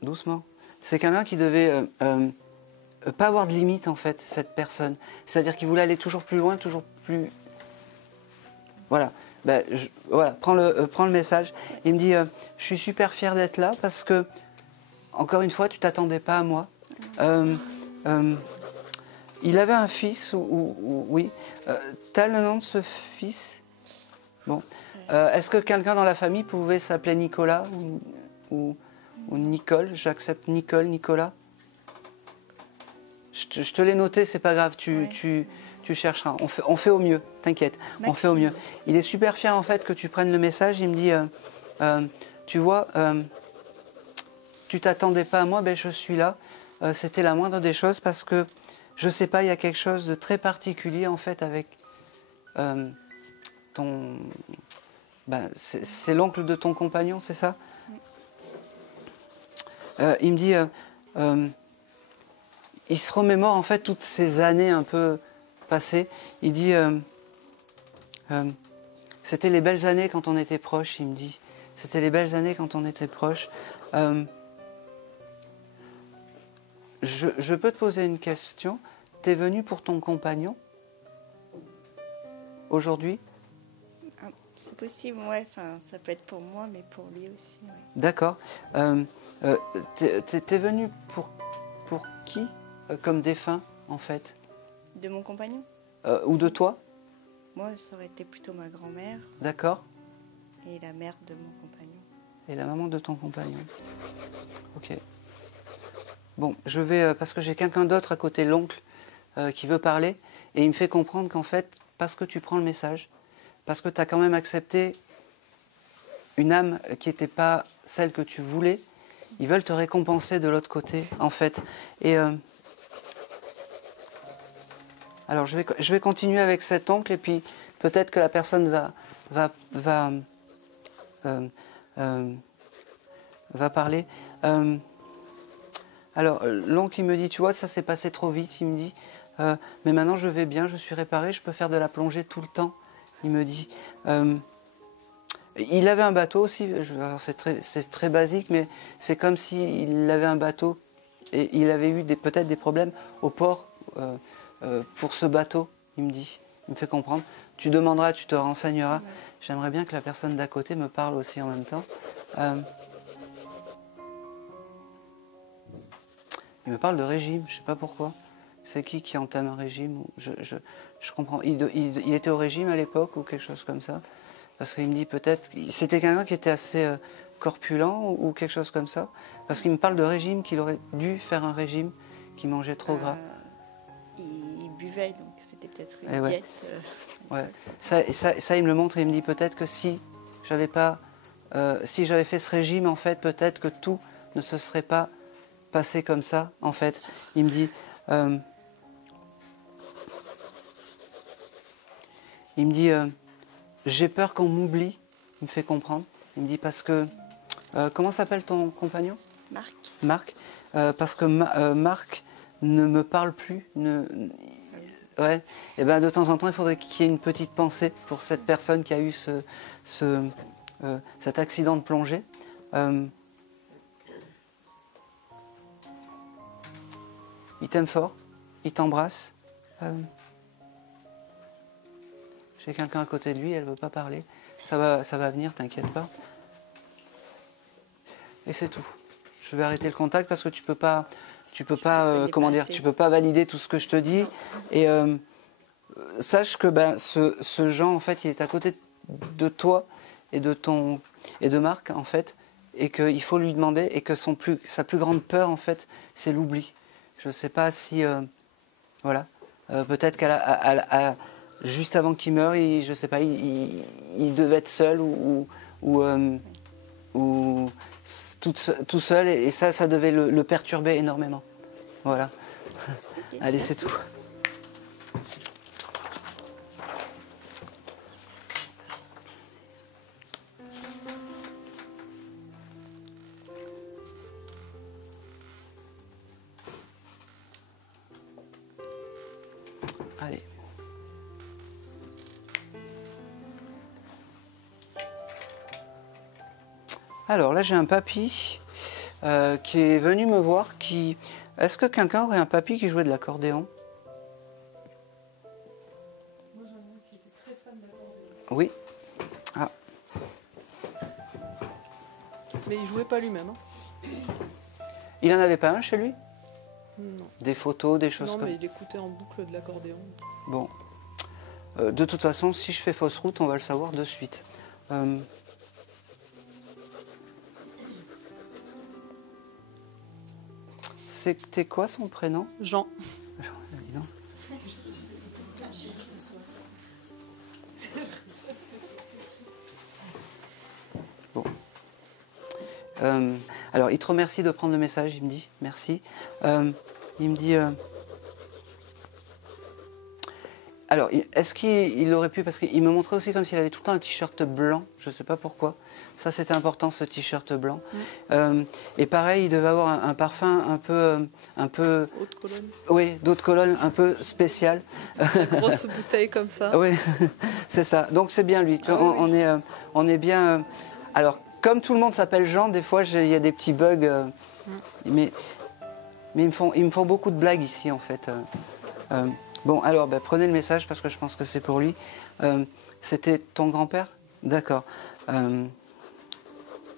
Doucement. C'est quelqu'un qui devait pas avoir de limite, en fait, cette personne. C'est-à-dire qu'il voulait aller toujours plus loin, toujours plus... Voilà. Ben, voilà, prends le message. Il me dit, je suis super fier d'être là parce que, encore une fois, tu t'attendais pas à moi. Il avait un fils, oui. Tu as le nom de ce fils? Bon. Est-ce que quelqu'un dans la famille pouvait s'appeler Nicolas ou Nicole? J'accepte Nicole, Nicolas. Je te l'ai noté, c'est pas grave, tu chercheras. On fait au mieux, t'inquiète, on fait au mieux. Il est super fier en fait que tu prennes le message, il me dit, tu vois, tu t'attendais pas à moi, ben je suis là. C'était la moindre des choses parce que, je sais pas, il y a quelque chose de très particulier en fait avec ton... Ben, c'est l'oncle de ton compagnon, c'est ça? Il me dit, il se remémore en fait toutes ces années un peu passées. Il dit, c'était les belles années quand on était proches, il me dit. C'était les belles années quand on était proches. Je peux te poser une question? T'es venu pour ton compagnon? Aujourd'hui? C'est possible, ouais. Enfin, ça peut être pour moi, mais pour lui aussi. Ouais. D'accord. T'es venu pour qui comme défunt, en fait? De mon compagnon? Ou de toi? Moi, ça aurait été plutôt ma grand-mère. D'accord. et la mère de mon compagnon. Et la maman de ton compagnon. Ok. Bon, je vais, parce que j'ai quelqu'un d'autre à côté, l'oncle, qui veut parler, et il me fait comprendre qu'en fait, parce que tu prends le message, parce que tu as quand même accepté une âme qui n'était pas celle que tu voulais, ils veulent te récompenser de l'autre côté, en fait. Et alors, je vais continuer avec cet oncle, et puis peut-être que la personne va parler. Alors, l'oncle, il me dit, tu vois, ça s'est passé trop vite, il me dit, mais maintenant je vais bien, je suis réparé, je peux faire de la plongée tout le temps, il me dit. Il avait un bateau aussi, c'est très basique, mais c'est comme s'il avait un bateau et il avait eu peut-être des problèmes au port pour ce bateau, il me dit. Il me fait comprendre. Tu demanderas, tu te renseigneras. Ouais. J'aimerais bien que la personne d'à côté me parle aussi en même temps. Il me parle de régime, je ne sais pas pourquoi. C'est qui entame un régime? Je comprends. Il était au régime à l'époque ou quelque chose comme ça? Parce qu'il me dit peut-être... C'était quelqu'un qui était assez corpulent ou quelque chose comme ça? Parce qu'il me parle de régime, qu'il aurait dû faire un régime, qu'il mangeait trop gras. Il buvait, donc c'était peut-être une diète. Ouais. Ça, il me le montre et il me dit peut-être que si j'avais fait ce régime, en fait, peut-être que tout ne se serait pas passé comme ça, en fait. Il me dit... j'ai peur qu'on m'oublie, il me fait comprendre. Il me dit parce que... comment s'appelle ton compagnon? Marc. Marc. Parce que Marc ne me parle plus. Ouais. Et ben de temps en temps, il faudrait qu'il y ait une petite pensée pour cette personne qui a eu cet accident de plongée. Il t'aime fort, il t'embrasse. J'ai quelqu'un à côté de lui, elle ne veut pas parler. Ça va venir, t'inquiète pas. Et c'est tout. Je vais arrêter le contact parce que tu peux pas tu peux pas valider tout ce que je te dis. Et sache que ce Jean, en fait, il est à côté de toi et de Marc, en fait, et qu'il faut lui demander, et que sa plus grande peur, en fait, c'est l'oubli. Je ne sais pas si... voilà. Peut-être qu'elle a juste avant qu'il meure, je ne sais pas, il devait être seul ou tout seul, et ça devait le perturber énormément. Voilà. Allez, c'est tout. Allez. Alors là, j'ai un papy qui est venu me voir. Est-ce que quelqu'un aurait un papy qui jouait de l'accordéon? Moi, j'en ai un qui était très fan d'accordéon. Oui. Ah. Mais il jouait pas lui-même. Hein. Il n'en avait pas un chez lui? Non. Des photos, des choses non, comme... mais il écoutait en boucle de l'accordéon. Bon. De toute façon, si je fais fausse route, on va le savoir de suite. C'était quoi son prénom? Jean. Non. Bon. Alors, il te remercie de prendre le message, il me dit. Merci. Il me dit... Alors, est-ce qu'il aurait pu... Parce qu'il me montrait aussi comme s'il avait tout le temps un t-shirt blanc. Je ne sais pas pourquoi. Ça, c'était important, ce t-shirt blanc. Et pareil, il devait avoir un parfum un peu... Haute colonne. Oui, d'eau de Cologne, un peu spécial. Une grosse bouteille comme ça. Oui, c'est ça. Donc, c'est bien lui. On est bien... alors, comme tout le monde s'appelle Jean, des fois, il y a des petits bugs. Mais ils me font beaucoup de blagues ici, en fait. Bon, alors, prenez le message parce que je pense que c'est pour lui. C'était ton grand-père? D'accord.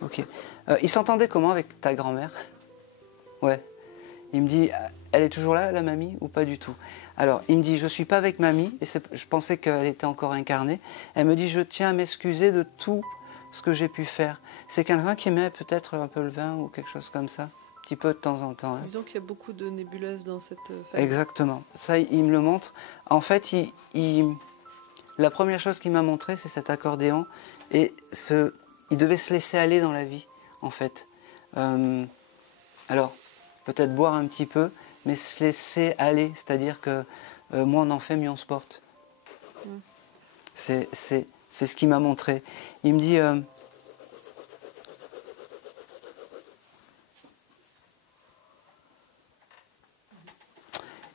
Ok. Il s'entendait comment avec ta grand-mère? Ouais. Il me dit, elle est toujours là, la mamie, ou pas du tout? Alors, il me dit, je ne suis pas avec mamie, et je pensais qu'elle était encore incarnée. Elle me dit, je tiens à m'excuser de tout ce que j'ai pu faire. C'est quelqu'un qui aimait peut-être un peu le vin ou quelque chose comme ça, un petit peu de temps en temps. Hein. Disons qu'il y a beaucoup de nébuleuses dans cette famille. Exactement. Ça, il me le montre. En fait, la première chose qu'il m'a montré, c'est cet accordéon. Et il devait se laisser aller dans la vie, en fait. Alors, peut-être boire un petit peu, mais se laisser aller. C'est-à-dire que moins on en fait, mieux on se porte. C'est ce qu'il m'a montré. Il me dit...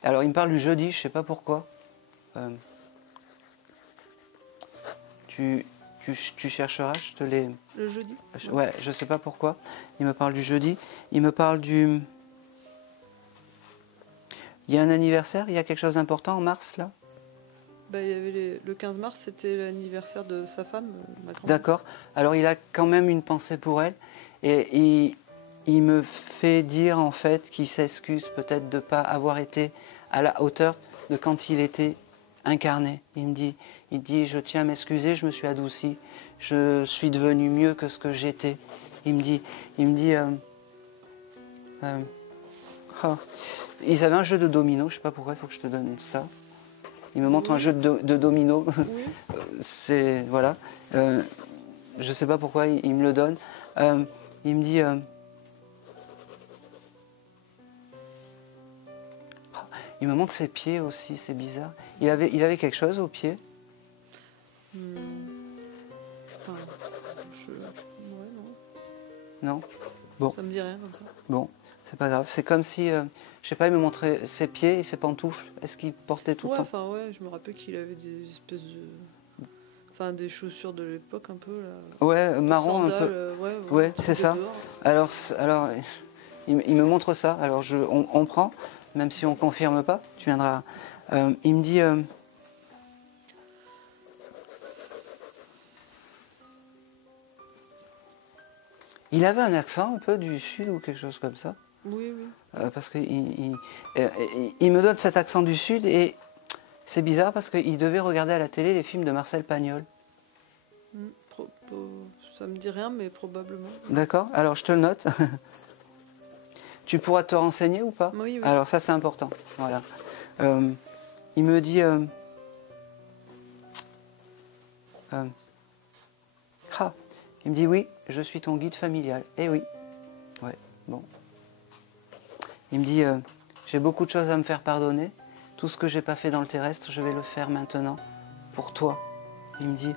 alors, il me parle du jeudi, je ne sais pas pourquoi. Tu chercheras, je te l'ai... Le jeudi? Ouais, je ne sais pas pourquoi. Il me parle du jeudi. Il me parle du... Il y a un anniversaire, il y a quelque chose d'important en mars, là? Bah, il y avait le 15 mars, c'était l'anniversaire de sa femme, ma grand-mère. D'accord. Alors, il a quand même une pensée pour elle. Et il me fait dire, en fait, qu'il s'excuse peut-être de ne pas avoir été à la hauteur de quand il était incarné. Il dit, je tiens à m'excuser, je me suis adouci. Je suis devenu mieux que ce que j'étais. Il me dit... oh. Ils avaient un jeu de domino, je ne sais pas pourquoi, il faut que je te donne ça. Il me montre un jeu de domino. Oui. C'est... Voilà. Je ne sais pas pourquoi, il me le donne. Il me dit... il me montre ses pieds aussi, c'est bizarre. Il avait quelque chose aux pieds? Enfin, ouais, non. Non? Bon. Ça me dit rien comme ça. Bon, c'est pas grave. C'est comme si, je sais pas, il me montrait ses pieds et ses pantoufles. Est-ce qu'il portait tout le temps? Enfin, ouais, je me rappelle qu'il avait des espèces de... Enfin, des chaussures de l'époque un peu, là. Ouais, marron Sandales, un peu. Ouais, Ouais, c'est ça. dehors. Alors il me montre ça. Alors, on prend, même si on confirme pas, tu viendras. Il me dit... il avait un accent un peu du sud ou quelque chose comme ça. Oui, oui. Parce qu'il il me donne cet accent du sud et c'est bizarre parce qu'il devait regarder à la télé les films de Marcel Pagnol. Ça me dit rien, mais probablement. D'accord, alors je te le note. Tu pourras te renseigner ou pas? Oui, oui. Alors ça c'est important. Voilà. Il me dit... il me dit oui, je suis ton guide familial. Eh oui. Ouais, bon. Il me dit, j'ai beaucoup de choses à me faire pardonner. Tout ce que j'ai pas fait dans le terrestre, je vais le faire maintenant pour toi. Il me dit,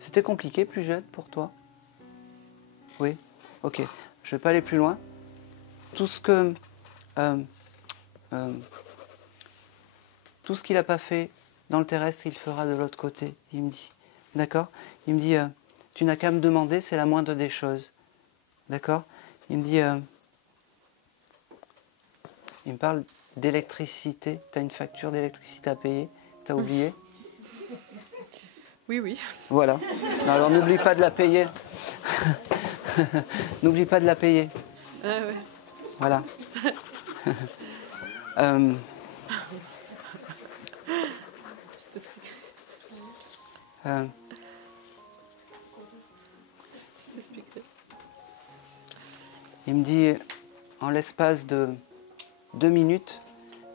c'était compliqué plus jeune pour toi? Oui, ok. Je vais pas aller plus loin. Tout ce que tout ce qu'il n'a pas fait dans le terrestre, il fera de l'autre côté, il me dit. D'accord? Il me dit, tu n'as qu'à me demander, c'est la moindre des choses. D'accord? Il me dit, il me parle d'électricité. Tu as une facture d'électricité à payer? Tu as oublié? Oui, oui. Voilà. Non, alors n'oublie pas de la payer. N'oublie pas de la payer. Ah ouais. Voilà. Il me dit, en l'espace de 2 minutes,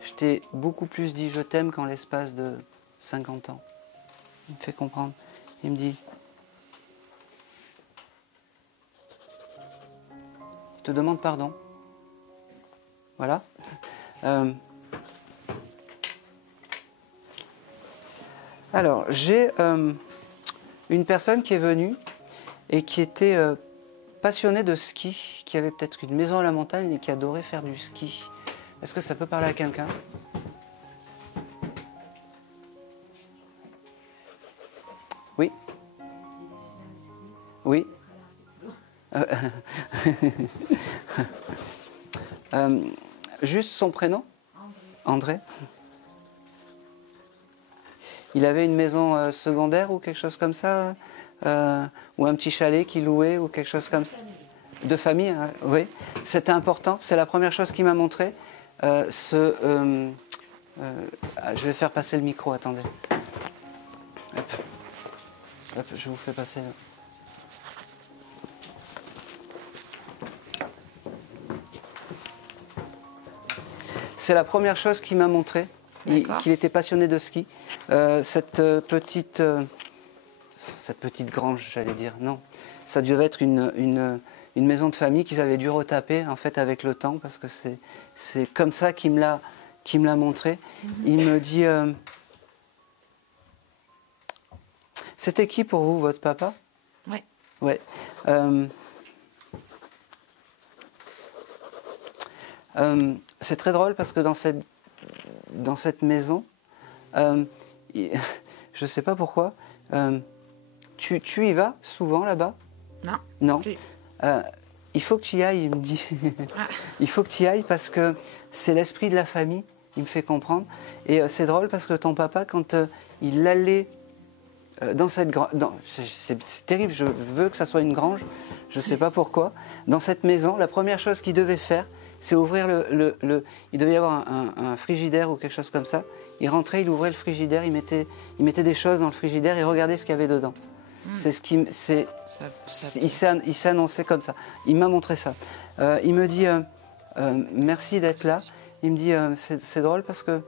je t'ai beaucoup plus dit je t'aime qu'en l'espace de 50 ans. Il me fait comprendre. Il me dit, je te demande pardon. Voilà. Alors, j'ai une personne qui est venue et qui était passionnée de ski, qui avait peut-être une maison à la montagne et qui adorait faire du ski. Est-ce que ça peut parler à quelqu'un? Oui? Oui? Juste son prénom? André. Il avait une maison secondaire ou quelque chose comme ça, ou un petit chalet qu'il louait ou quelque chose comme ça. De famille, hein, oui. C'était important. C'est la première chose qu'il m'a montré. Je vais faire passer le micro, attendez. Hop. Hop, je vous fais passer. C'est la première chose qu'il m'a montré, qu'il était passionné de ski. Cette petite grange, j'allais dire, non. Ça devait être une maison de famille qu'ils avaient dû retaper en fait avec le temps, parce que c'est comme ça qu'il me l'a montré. Il me dit, c'était qui pour vous, votre papa? Ouais. Ouais. C'est très drôle parce que dans cette maison, je ne sais pas pourquoi, tu y vas souvent là-bas? Non. Non. Oui. Il faut que tu y ailles, il me dit. Il faut que tu y ailles parce que c'est l'esprit de la famille, il me fait comprendre. Et c'est drôle parce que ton papa, quand il allait dans cette grange, c'est terrible, je veux que ça soit une grange, je ne sais pas pourquoi. Dans cette maison, la première chose qu'il devait faire, c'est ouvrir il devait y avoir un frigidaire ou quelque chose comme ça. Il rentrait, il ouvrait le frigidaire, il mettait des choses dans le frigidaire et regardait ce qu'il y avait dedans. C'est ce qui, il s'est annoncé comme ça. Il m'a montré ça. Il me dit merci d'être là. Il me dit c'est drôle parce que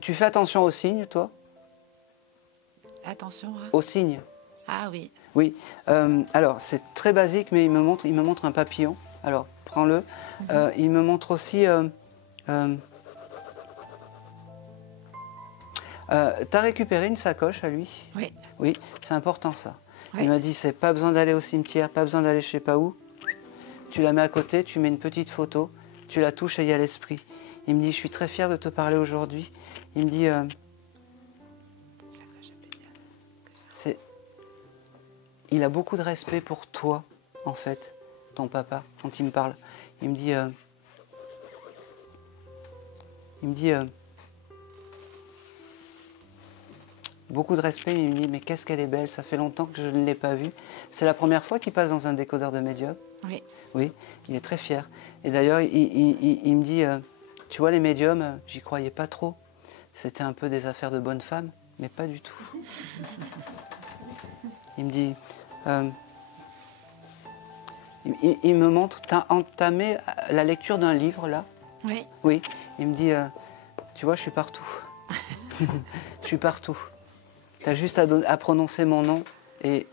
tu fais attention aux signes, toi? Attention. Aux signes. Ah oui. Oui. Alors c'est très basique, mais il me montre un papillon. Alors prends-le. Il me montre aussi. T'as récupéré une sacoche à lui? Oui. Oui, c'est important ça. Oui. Il m'a dit c'est pas besoin d'aller au cimetière, pas besoin d'aller je sais pas où. Tu la mets à côté, tu mets une petite photo, tu la touches et il y a l'esprit. Il me dit je suis très fier de te parler aujourd'hui. Il me dit il a beaucoup de respect pour toi en fait, ton papa quand il me parle. Il me dit beaucoup de respect, il me dit mais qu'est-ce qu'elle est belle, ça fait longtemps que je ne l'ai pas vue. C'est la première fois qu'il passe dans un décodeur de médium. Oui. Oui, il est très fier. Et d'ailleurs, il me dit, tu vois les médiums, j'y croyais pas trop. C'était un peu des affaires de bonnes femmes, mais pas du tout. Il me dit, il me montre, t'as entamé la lecture d'un livre là? Oui. Oui. Il me dit, tu vois, je suis partout. Je suis partout. Tu as juste à prononcer mon nom et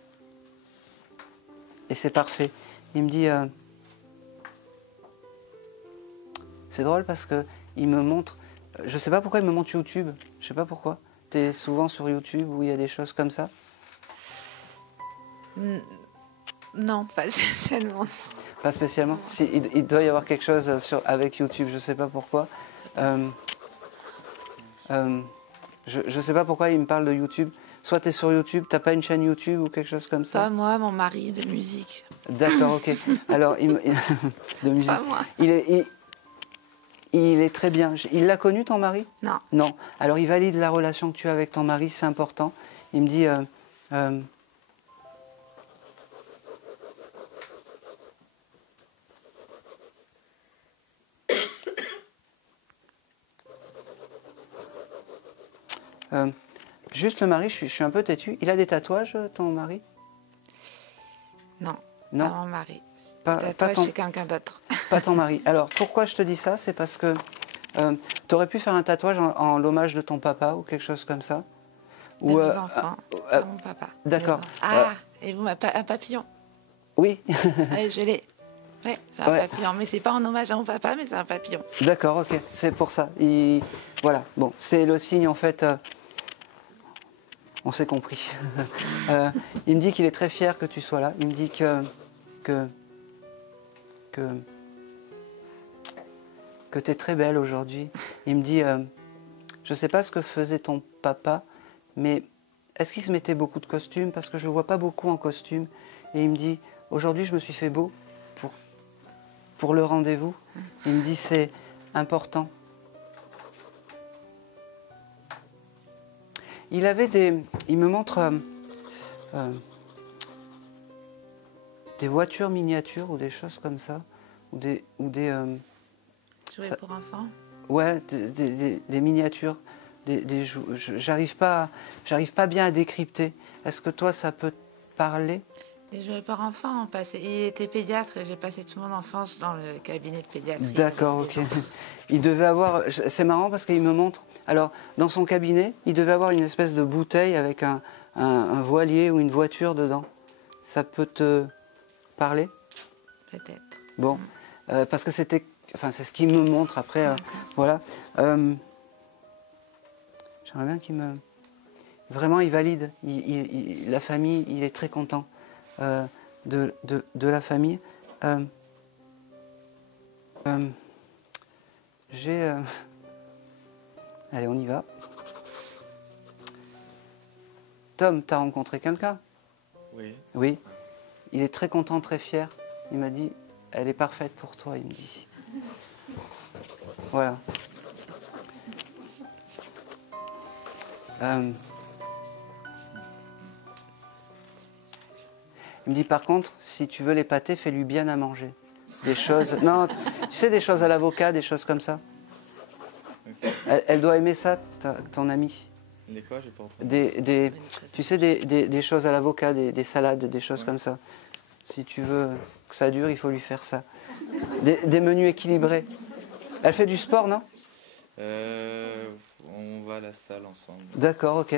c'est parfait. Il me dit, c'est drôle parce que il me montre, je sais pas pourquoi il me montre YouTube, je sais pas pourquoi. Tu es souvent sur YouTube où il y a des choses comme ça? Non, pas spécialement. Pas spécialement. Si, il doit y avoir quelque chose avec YouTube, je sais pas pourquoi. Je sais pas pourquoi il me parle de YouTube. Soit tu es sur YouTube, t'as pas une chaîne YouTube ou quelque chose comme ça? Pas moi, mon mari, de musique. D'accord, ok. Alors, de musique. Pas moi. Il est très bien. Il l'a connu, ton mari? Non. Non. Alors, il valide la relation que tu as avec ton mari, c'est important. Il me dit... juste le mari, je suis un peu têtu. Il a des tatouages, ton mari? Non. Non. Pas mon mari. Pas Tatouage, ton- c'est quelqu'un d'autre. Pas ton mari. Alors, pourquoi je te dis ça? C'est parce que tu aurais pu faire un tatouage en l'hommage de ton papa ou quelque chose comme ça. De mes enfants, pas mon papa. d'accord. Mes enfants. Ah, et vous, un papillon? Oui, Ouais, je l'ai. Ouais, j'ai un Ouais. papillon. Mais c'est pas en hommage à mon papa, mais c'est un papillon. d'accord, ok. C'est pour ça. Voilà, bon, c'est le signe en fait. On s'est compris. Il me dit qu'il est très fier que tu sois là. Il me dit que tu es très belle aujourd'hui. Il me dit, je ne sais pas ce que faisait ton papa, mais est-ce qu'il se mettait beaucoup de costumes? Parce que je ne le vois pas beaucoup en costume. Et il me dit, aujourd'hui je me suis fait beau pour le rendez-vous. Il me dit, c'est important. Il me montre des voitures miniatures ou des choses comme ça, ou des Jouer Ça- pour enfants. Ouais, des miniatures, j'arrive pas bien à décrypter. Est-ce que toi, ça peut te parler? Des jouets pour enfants, il était pédiatre et j'ai passé toute mon enfance dans le cabinet de pédiatrie. D'accord, avec ok. des enfants. Il devait avoir, c'est marrant parce qu'il me montre, alors dans son cabinet, il devait avoir une espèce de bouteille avec un voilier ou une voiture dedans. Ça peut te parler? Peut-être. Bon, parce que c'est ce qu'il me montre après, voilà. J'aimerais bien qu'il me... Vraiment, il valide. La famille, il est très content de la famille. Allez, on y va. Tom, t'as rencontré quelqu'un? Oui. Oui. Il est très content, très fier. Il m'a dit, elle est parfaite pour toi, il me dit. Voilà. Il me dit par contre, si tu veux l'épater, fais-lui bien à manger. Des choses. Non, tu sais, des choses à l'avocat, des choses comme ça. Ok. Elle doit aimer ça, ton amie. Des quoi, j'ai pas entendu. Tu sais, des choses à l'avocat, des salades, des choses comme ça. Si tu veux que ça dure, il faut lui faire ça. Des menus équilibrés. Elle fait du sport, non? On va à la salle ensemble. D'accord, ok.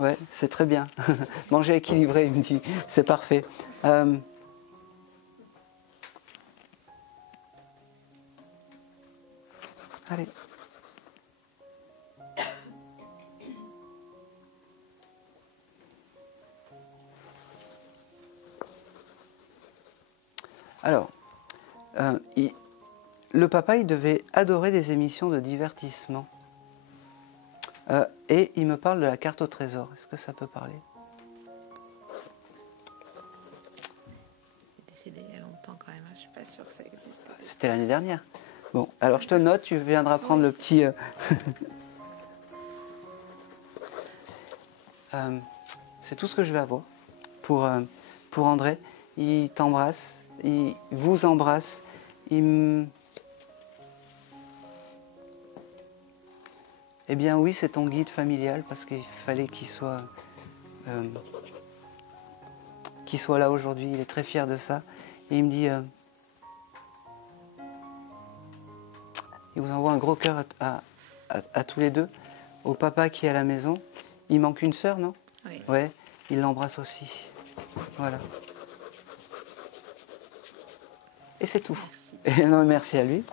Ouais, c'est très bien. Manger équilibré, il me dit. C'est parfait. Allez. Alors, le papa, il devait adorer des émissions de divertissement. Et il me parle de la carte au trésor. Est-ce que ça peut parler? Il est décédé il y a longtemps quand même, je suis pas sûre que ça existe. C'était l'année dernière. Bon, alors je te note, tu viendras prendre le petit... c'est tout ce que je vais avoir pour André. Il t'embrasse, il vous embrasse, Eh bien oui, c'est ton guide familial parce qu'il fallait qu'il soit là aujourd'hui. Il est très fier de ça. Et il me dit, il vous envoie un gros cœur à tous les deux. Au papa qui est à la maison. Il manque une sœur, non? Oui. Ouais, il l'embrasse aussi. Voilà. Et c'est tout. Merci. Et non, merci à lui.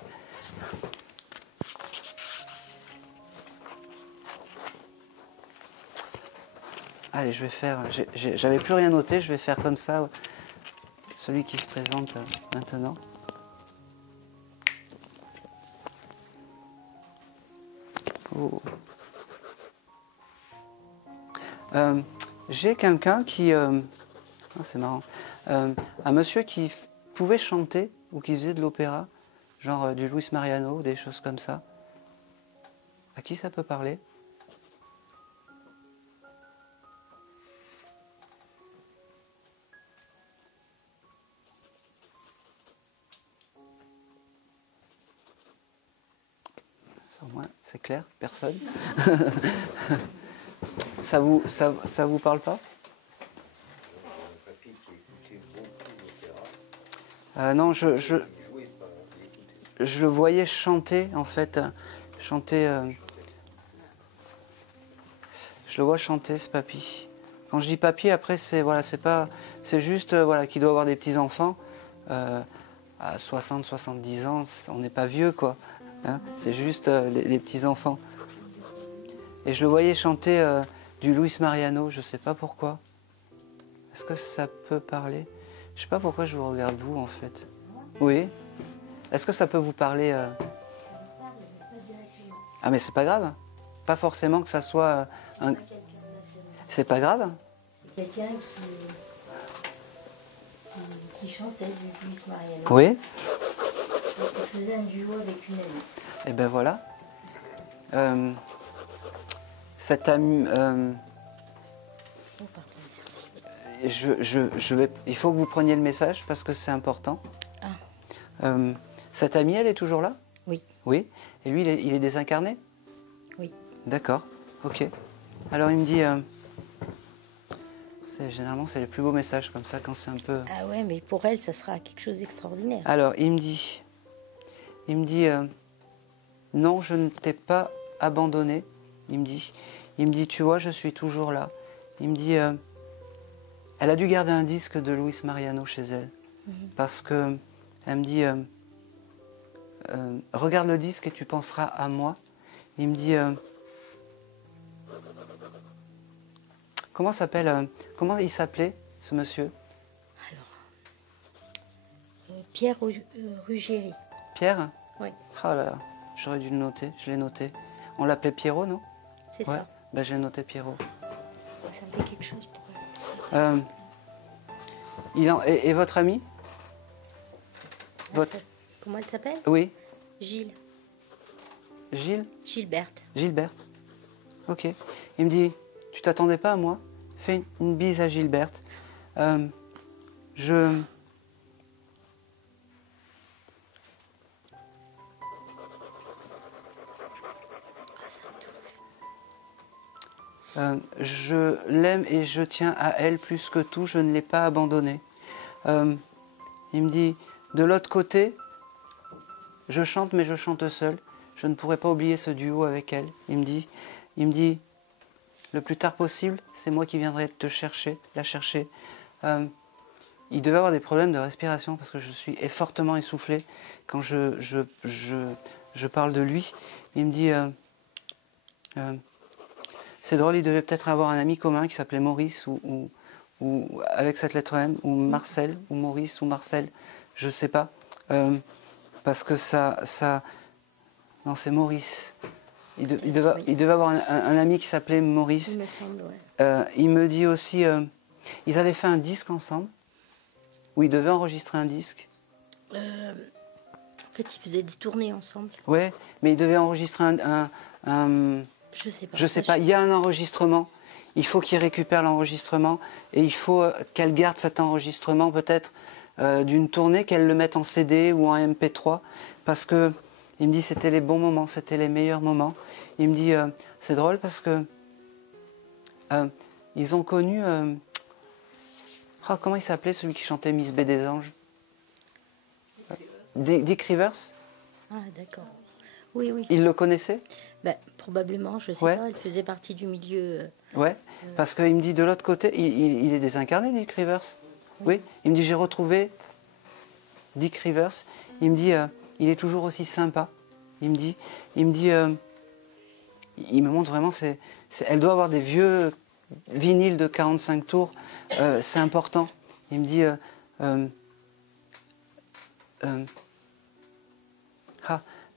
Allez, je vais faire... J'avais plus rien noté, je vais faire comme ça. Celui qui se présente maintenant. Oh. J'ai quelqu'un qui... c'est marrant. Un monsieur qui pouvait chanter ou qui faisait de l'opéra, genre du Luis Mariano, des choses comme ça. À qui ça peut parler? Au moins, c'est clair, personne. Ça vous parle pas? Non, je le voyais chanter, en fait. Je le vois chanter, ce papy. Quand je dis papy, après, c'est juste qu'il doit avoir des petits-enfants. À 60, 70 ans, on n'est pas vieux, quoi. Hein, c'est juste les petits-enfants. Et je le voyais chanter du Luis Mariano, je ne sais pas pourquoi. Est-ce que ça peut parler? Je ne sais pas pourquoi je vous regarde, vous, en fait. Oui. Est-ce que ça peut vous parler Ah, mais c'est pas grave. Pas forcément que ça soit un... C'est pas grave. C'est quelqu'un qui chantait du Luis Mariano. Oui. Il faisait un duo avec une amie. Et ben voilà. Cette amie... Oh, pardon, merci. il faut que vous preniez le message parce que c'est important. Ah. Cette amie, elle est toujours là? Oui. Oui. Et lui, il est désincarné? Oui. D'accord, ok. Alors il me dit, généralement c'est les plus beaux messages comme ça quand c'est un peu... Ah ouais, mais pour elle, ça sera quelque chose d'extraordinaire. Alors il me dit, non, je ne t'ai pas abandonné. Il me dit, tu vois, je suis toujours là. Il me dit, elle a dû garder un disque de Luis Mariano chez elle. Parce que elle me dit, regarde le disque et tu penseras à moi. Il me dit, comment il s'appelait ce monsieur? Pierre Ruggieri. Pierre? Oui. Oh là là, j'aurais dû le noter, je l'ai noté. On l'appelait Pierrot, non? C'est ouais. ça. Ben, j'ai noté Pierrot. Ça me fait quelque chose pour elle. Et votre ami? Comment elle s'appelle? Oui. Gilles. Gilles? Gilberte. Gilberte. Ok. Il me dit, tu t'attendais pas à moi? Fais une bise à Gilberte. Je l'aime et je tiens à elle plus que tout, je ne l'ai pas abandonnée. Il me dit, de l'autre côté, je chante mais je chante seul, je ne pourrai pas oublier ce duo avec elle. Il me dit, le plus tard possible, c'est moi qui viendrai la chercher. Il devait avoir des problèmes de respiration parce que je suis fortement essoufflé quand je parle de lui. Il me dit, c'est drôle, il devait peut-être avoir un ami commun qui s'appelait Maurice ou avec cette lettre M, ou Marcel, ou Maurice, ou Marcel, je ne sais pas. Parce que non, c'est Maurice. Il devait avoir un ami qui s'appelait Maurice. Il me semble, ouais. Il me dit aussi, ils avaient fait un disque ensemble, où ils devaient enregistrer un disque. En fait, ils faisaient des tournées ensemble. Ouais, mais ils devaient enregistrer Je sais pas. Je sais pas, il y a un enregistrement. Il faut qu'il récupère l'enregistrement et il faut qu'elle garde cet enregistrement peut-être d'une tournée, qu'elle le mette en CD ou en MP3 parce que il me dit c'était les bons moments, c'était les meilleurs moments. Il me dit c'est drôle parce que ils ont connu comment il s'appelait celui qui chantait Miss B des Anges? Dick Rivers. Ah d'accord. Oui, oui. Il le connaissait? Ben, probablement, je sais ouais. pas, elle faisait partie du milieu. Ouais, parce qu'il me dit de l'autre côté, il est désincarné, Dick Rivers. Oui, il me dit j'ai retrouvé Dick Rivers. Il me dit il est toujours aussi sympa. Il me dit, il me montre vraiment, elle doit avoir des vieux vinyles de 45 tours, c'est important. Il me dit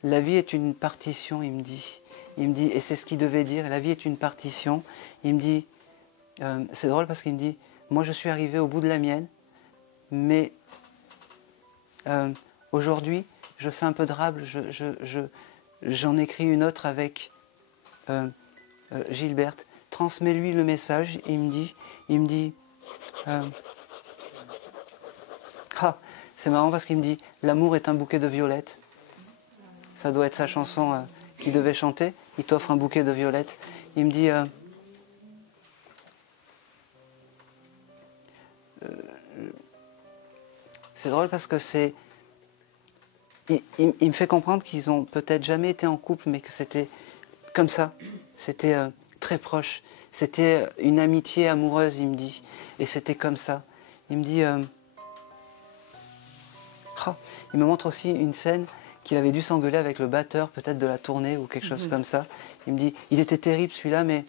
la vie est une partition, il me dit. Il me dit, et c'est ce qu'il devait dire, la vie est une partition. Il me dit, c'est drôle parce qu'il me dit, moi je suis arrivé au bout de la mienne, mais aujourd'hui je fais un peu de rable, j'en écris une autre avec Gilberte. Transmets-lui le message, il me dit, c'est marrant parce qu'il me dit, l'amour est un bouquet de violettes. Ça doit être sa chanson qu'il devait chanter. Il t'offre un bouquet de violettes. Il me dit... c'est drôle parce que c'est... Il me fait comprendre qu'ils ont peut-être jamais été en couple, mais que c'était comme ça. C'était très proche. C'était une amitié amoureuse, il me dit. Et c'était comme ça. Il me dit... il me montre aussi une scène qu'il avait dû s'engueuler avec le batteur, peut-être de la tournée ou quelque chose comme ça. Il me dit, il était terrible celui-là, mais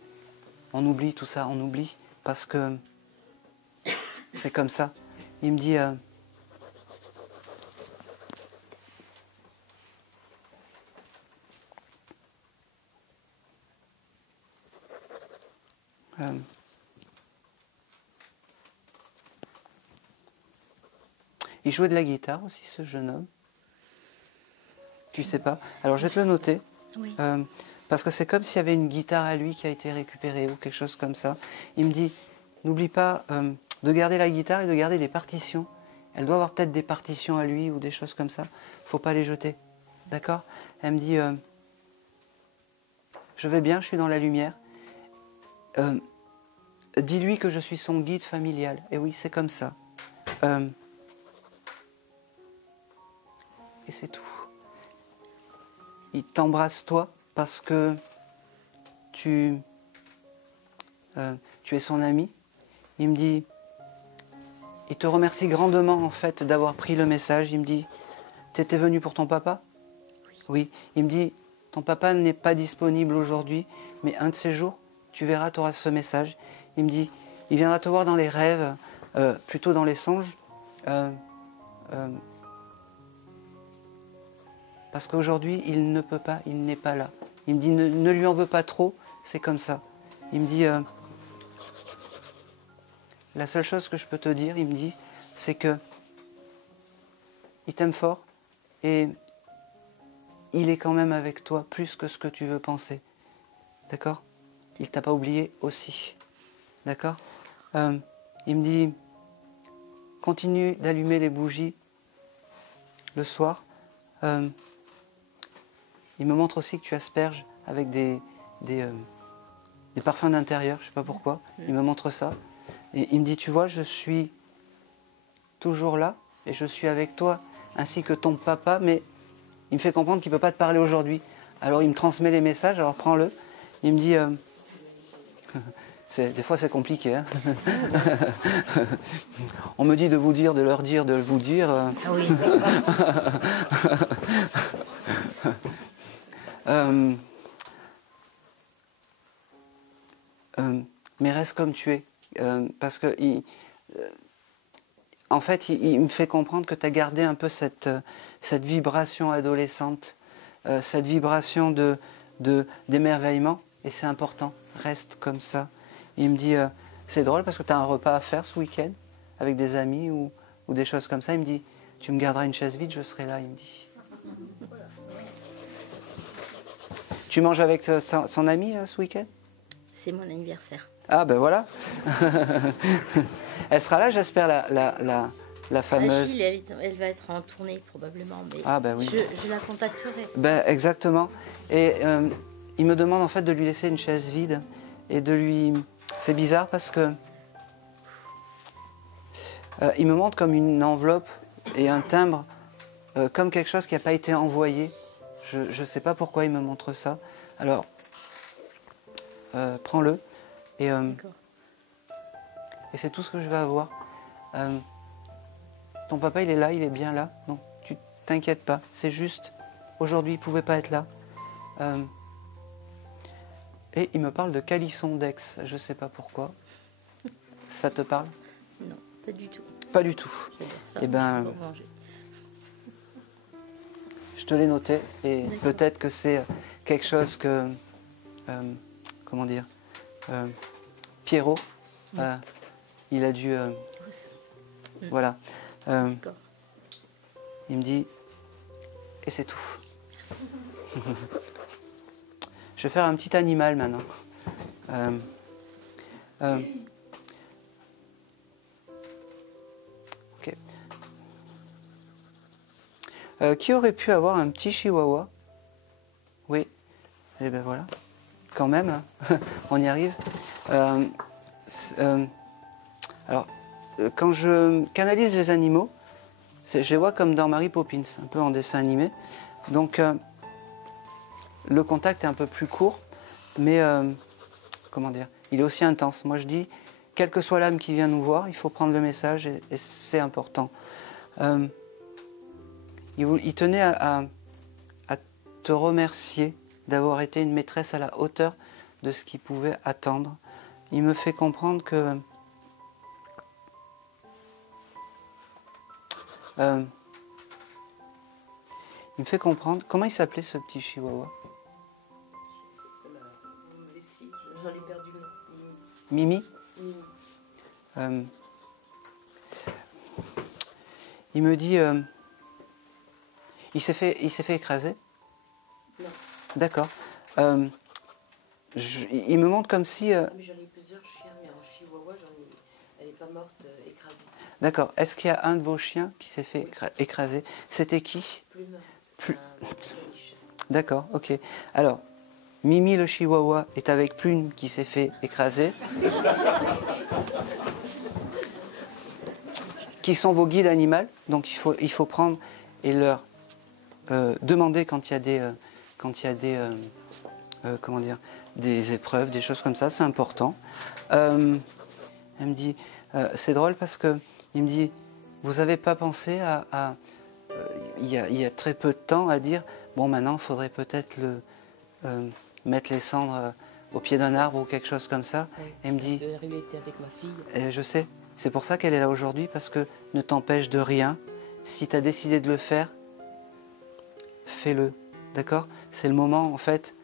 on oublie tout ça, on oublie, parce que c'est comme ça. Il me dit, il jouait de la guitare aussi, ce jeune homme. Tu sais pas. Alors je vais te le noter. Oui. Parce que c'est comme s'il y avait une guitare à lui qui a été récupérée ou quelque chose comme ça. Il me dit, n'oublie pas de garder la guitare et de garder des partitions. Elle doit avoir peut-être des partitions à lui ou des choses comme ça. Faut pas les jeter. D'accord? Elle me dit, je vais bien, je suis dans la lumière. Dis-lui que je suis son guide familial. Et oui, c'est comme ça. Et c'est tout. Il t'embrasse toi parce que tu es son ami. Il me dit, il te remercie grandement en fait d'avoir pris le message. Il me dit, t'étais venu pour ton papa? Oui. Il me dit, ton papa n'est pas disponible aujourd'hui, mais un de ces jours, tu verras, tu auras ce message. Il me dit, il viendra te voir dans les rêves, plutôt dans les songes. Parce qu'aujourd'hui, il ne peut pas, il n'est pas là. Il me dit, ne lui en veux pas trop, c'est comme ça. Il me dit, la seule chose que je peux te dire, il me dit, c'est que il t'aime fort et il est quand même avec toi plus que ce que tu veux penser. D'accord? Il t'a pas oublié aussi. D'accord? Il me dit, continue d'allumer les bougies le soir. Il me montre aussi que tu asperges avec des parfums d'intérieur, je ne sais pas pourquoi. Il me montre ça. Et il me dit, tu vois, je suis toujours là et je suis avec toi, ainsi que ton papa, mais il me fait comprendre qu'il ne peut pas te parler aujourd'hui. Alors il me transmet les messages, alors prends-le. Il me dit, des fois c'est compliqué. Hein. On me dit de vous dire, de leur dire, de vous dire. Ah oui, mais reste comme tu es. Parce que, en fait, il me fait comprendre que tu as gardé un peu cette vibration adolescente, cette vibration d'émerveillement, et c'est important. Reste comme ça. Il me dit, c'est drôle parce que tu as un repas à faire ce week-end avec des amis ou des choses comme ça. Il me dit, tu me garderas une chaise vide, je serai là. Il me dit. Tu manges avec son ami ce week-end? c'est mon anniversaire. Ah ben voilà. Elle sera là, j'espère, la fameuse... Achille, elle va être en tournée probablement, mais ah ben oui. je la contacterai. Ben, exactement. Et il me demande en fait de lui laisser une chaise vide et de lui... C'est bizarre parce que il me montre comme une enveloppe et un timbre, comme quelque chose qui n'a pas été envoyé. Je ne sais pas pourquoi il me montre ça. Alors, prends-le. Et c'est tout ce que je vais avoir. Ton papa, il est là, il est bien là. Donc, tu t'inquiètes pas. C'est juste, aujourd'hui, il ne pouvait pas être là. Et il me parle de calisson d'ex. Je ne sais pas pourquoi. Ça te parle? Non, pas du tout. Pas du tout. Ça, eh ben, je te l'ai noté. Et peut-être que c'est quelque chose que... comment dire Pierrot, il a dû... voilà. Il me dit, et c'est tout. Je vais faire un petit animal maintenant. Ok. Qui aurait pu avoir un petit chihuahua? Oui. Et ben voilà. Quand même, hein. On y arrive. Alors, quand je canalise les animaux, je les vois comme dans Mary Poppins, un peu en dessin animé. Donc, le contact est un peu plus court, mais comment dire, il est aussi intense. Moi, je dis, quelle que soit l'âme qui vient nous voir, il faut prendre le message et c'est important. Il tenait à te remercier d'avoir été une maîtresse à la hauteur de ce qu'il pouvait attendre. Il me fait comprendre que il me fait comprendre... Comment il s'appelait ce petit chihuahua? J'en ai perdu le nom. Mimi. Il me dit... il s'est fait écraser? Non. D'accord. Il me montre comme si... Mais j'en ai plusieurs chiens, mais en chihuahua, elle n'est pas morte écrasée. D'accord. Est-ce qu'il y a un de vos chiens qui s'est fait écraser? C'était qui? Plume. Plus... D'accord, ok. Alors, Mimi le chihuahua est avec Plume qui s'est fait écraser. Qui sont vos guides animaux. Donc il faut prendre et leur demander quand il y a comment dire, des épreuves, des choses comme ça, c'est important. Elle me dit, c'est drôle parce que il me dit, vous n'avez pas pensé à il y a très peu de temps à dire, bon maintenant il faudrait peut-être mettre les cendres au pied d'un arbre ou quelque chose comme ça. Oui, Elle me dit, il était avec ma fille. Je sais, c'est pour ça qu'elle est là aujourd'hui, parce que ne t'empêche de rien. Si tu as décidé de le faire, fais-le, d'accord? C'est le moment, en fait,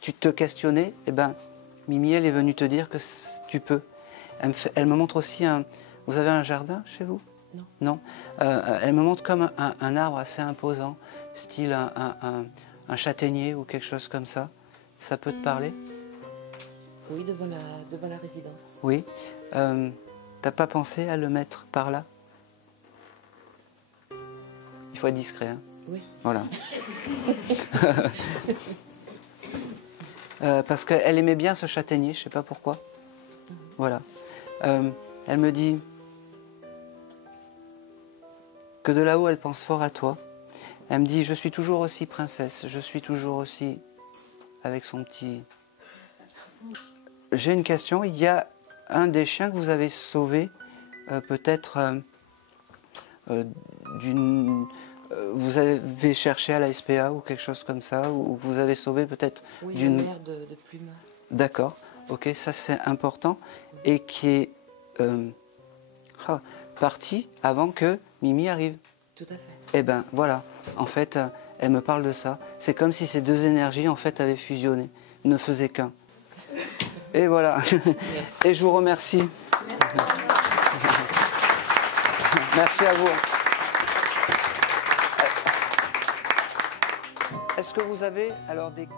tu te questionnais, et ben, Mimi, elle est venue te dire que tu peux. Elle me montre aussi Vous avez un jardin chez vous? Non. Non. Elle me montre comme un arbre assez imposant, style un châtaignier ou quelque chose comme ça. Ça peut te parler? Oui, devant la résidence. Oui. T'as pas pensé à le mettre par là? Il faut être discret, hein? Oui. Voilà. Parce qu'elle aimait bien ce châtaignier, je sais pas pourquoi. Voilà. Elle me dit que de là-haut, elle pense fort à toi. Elle me dit, je suis toujours aussi princesse, je suis toujours aussi avec son petit... J'ai une question, il y a un des chiens que vous avez sauvé, peut-être d'une... vous avez cherché à la SPA ou quelque chose comme ça, ou vous avez sauvé peut-être oui, d'une... la mère de Plume. D'accord, ok, ça c'est important, et qui est partie avant que Mimi arrive. Tout à fait. Eh bien voilà, en fait, elle me parle de ça. C'est comme si ces deux énergies en fait avaient fusionné, ne faisaient qu'un. Et voilà. Et je vous remercie. Merci à vous. Est-ce que vous avez alors des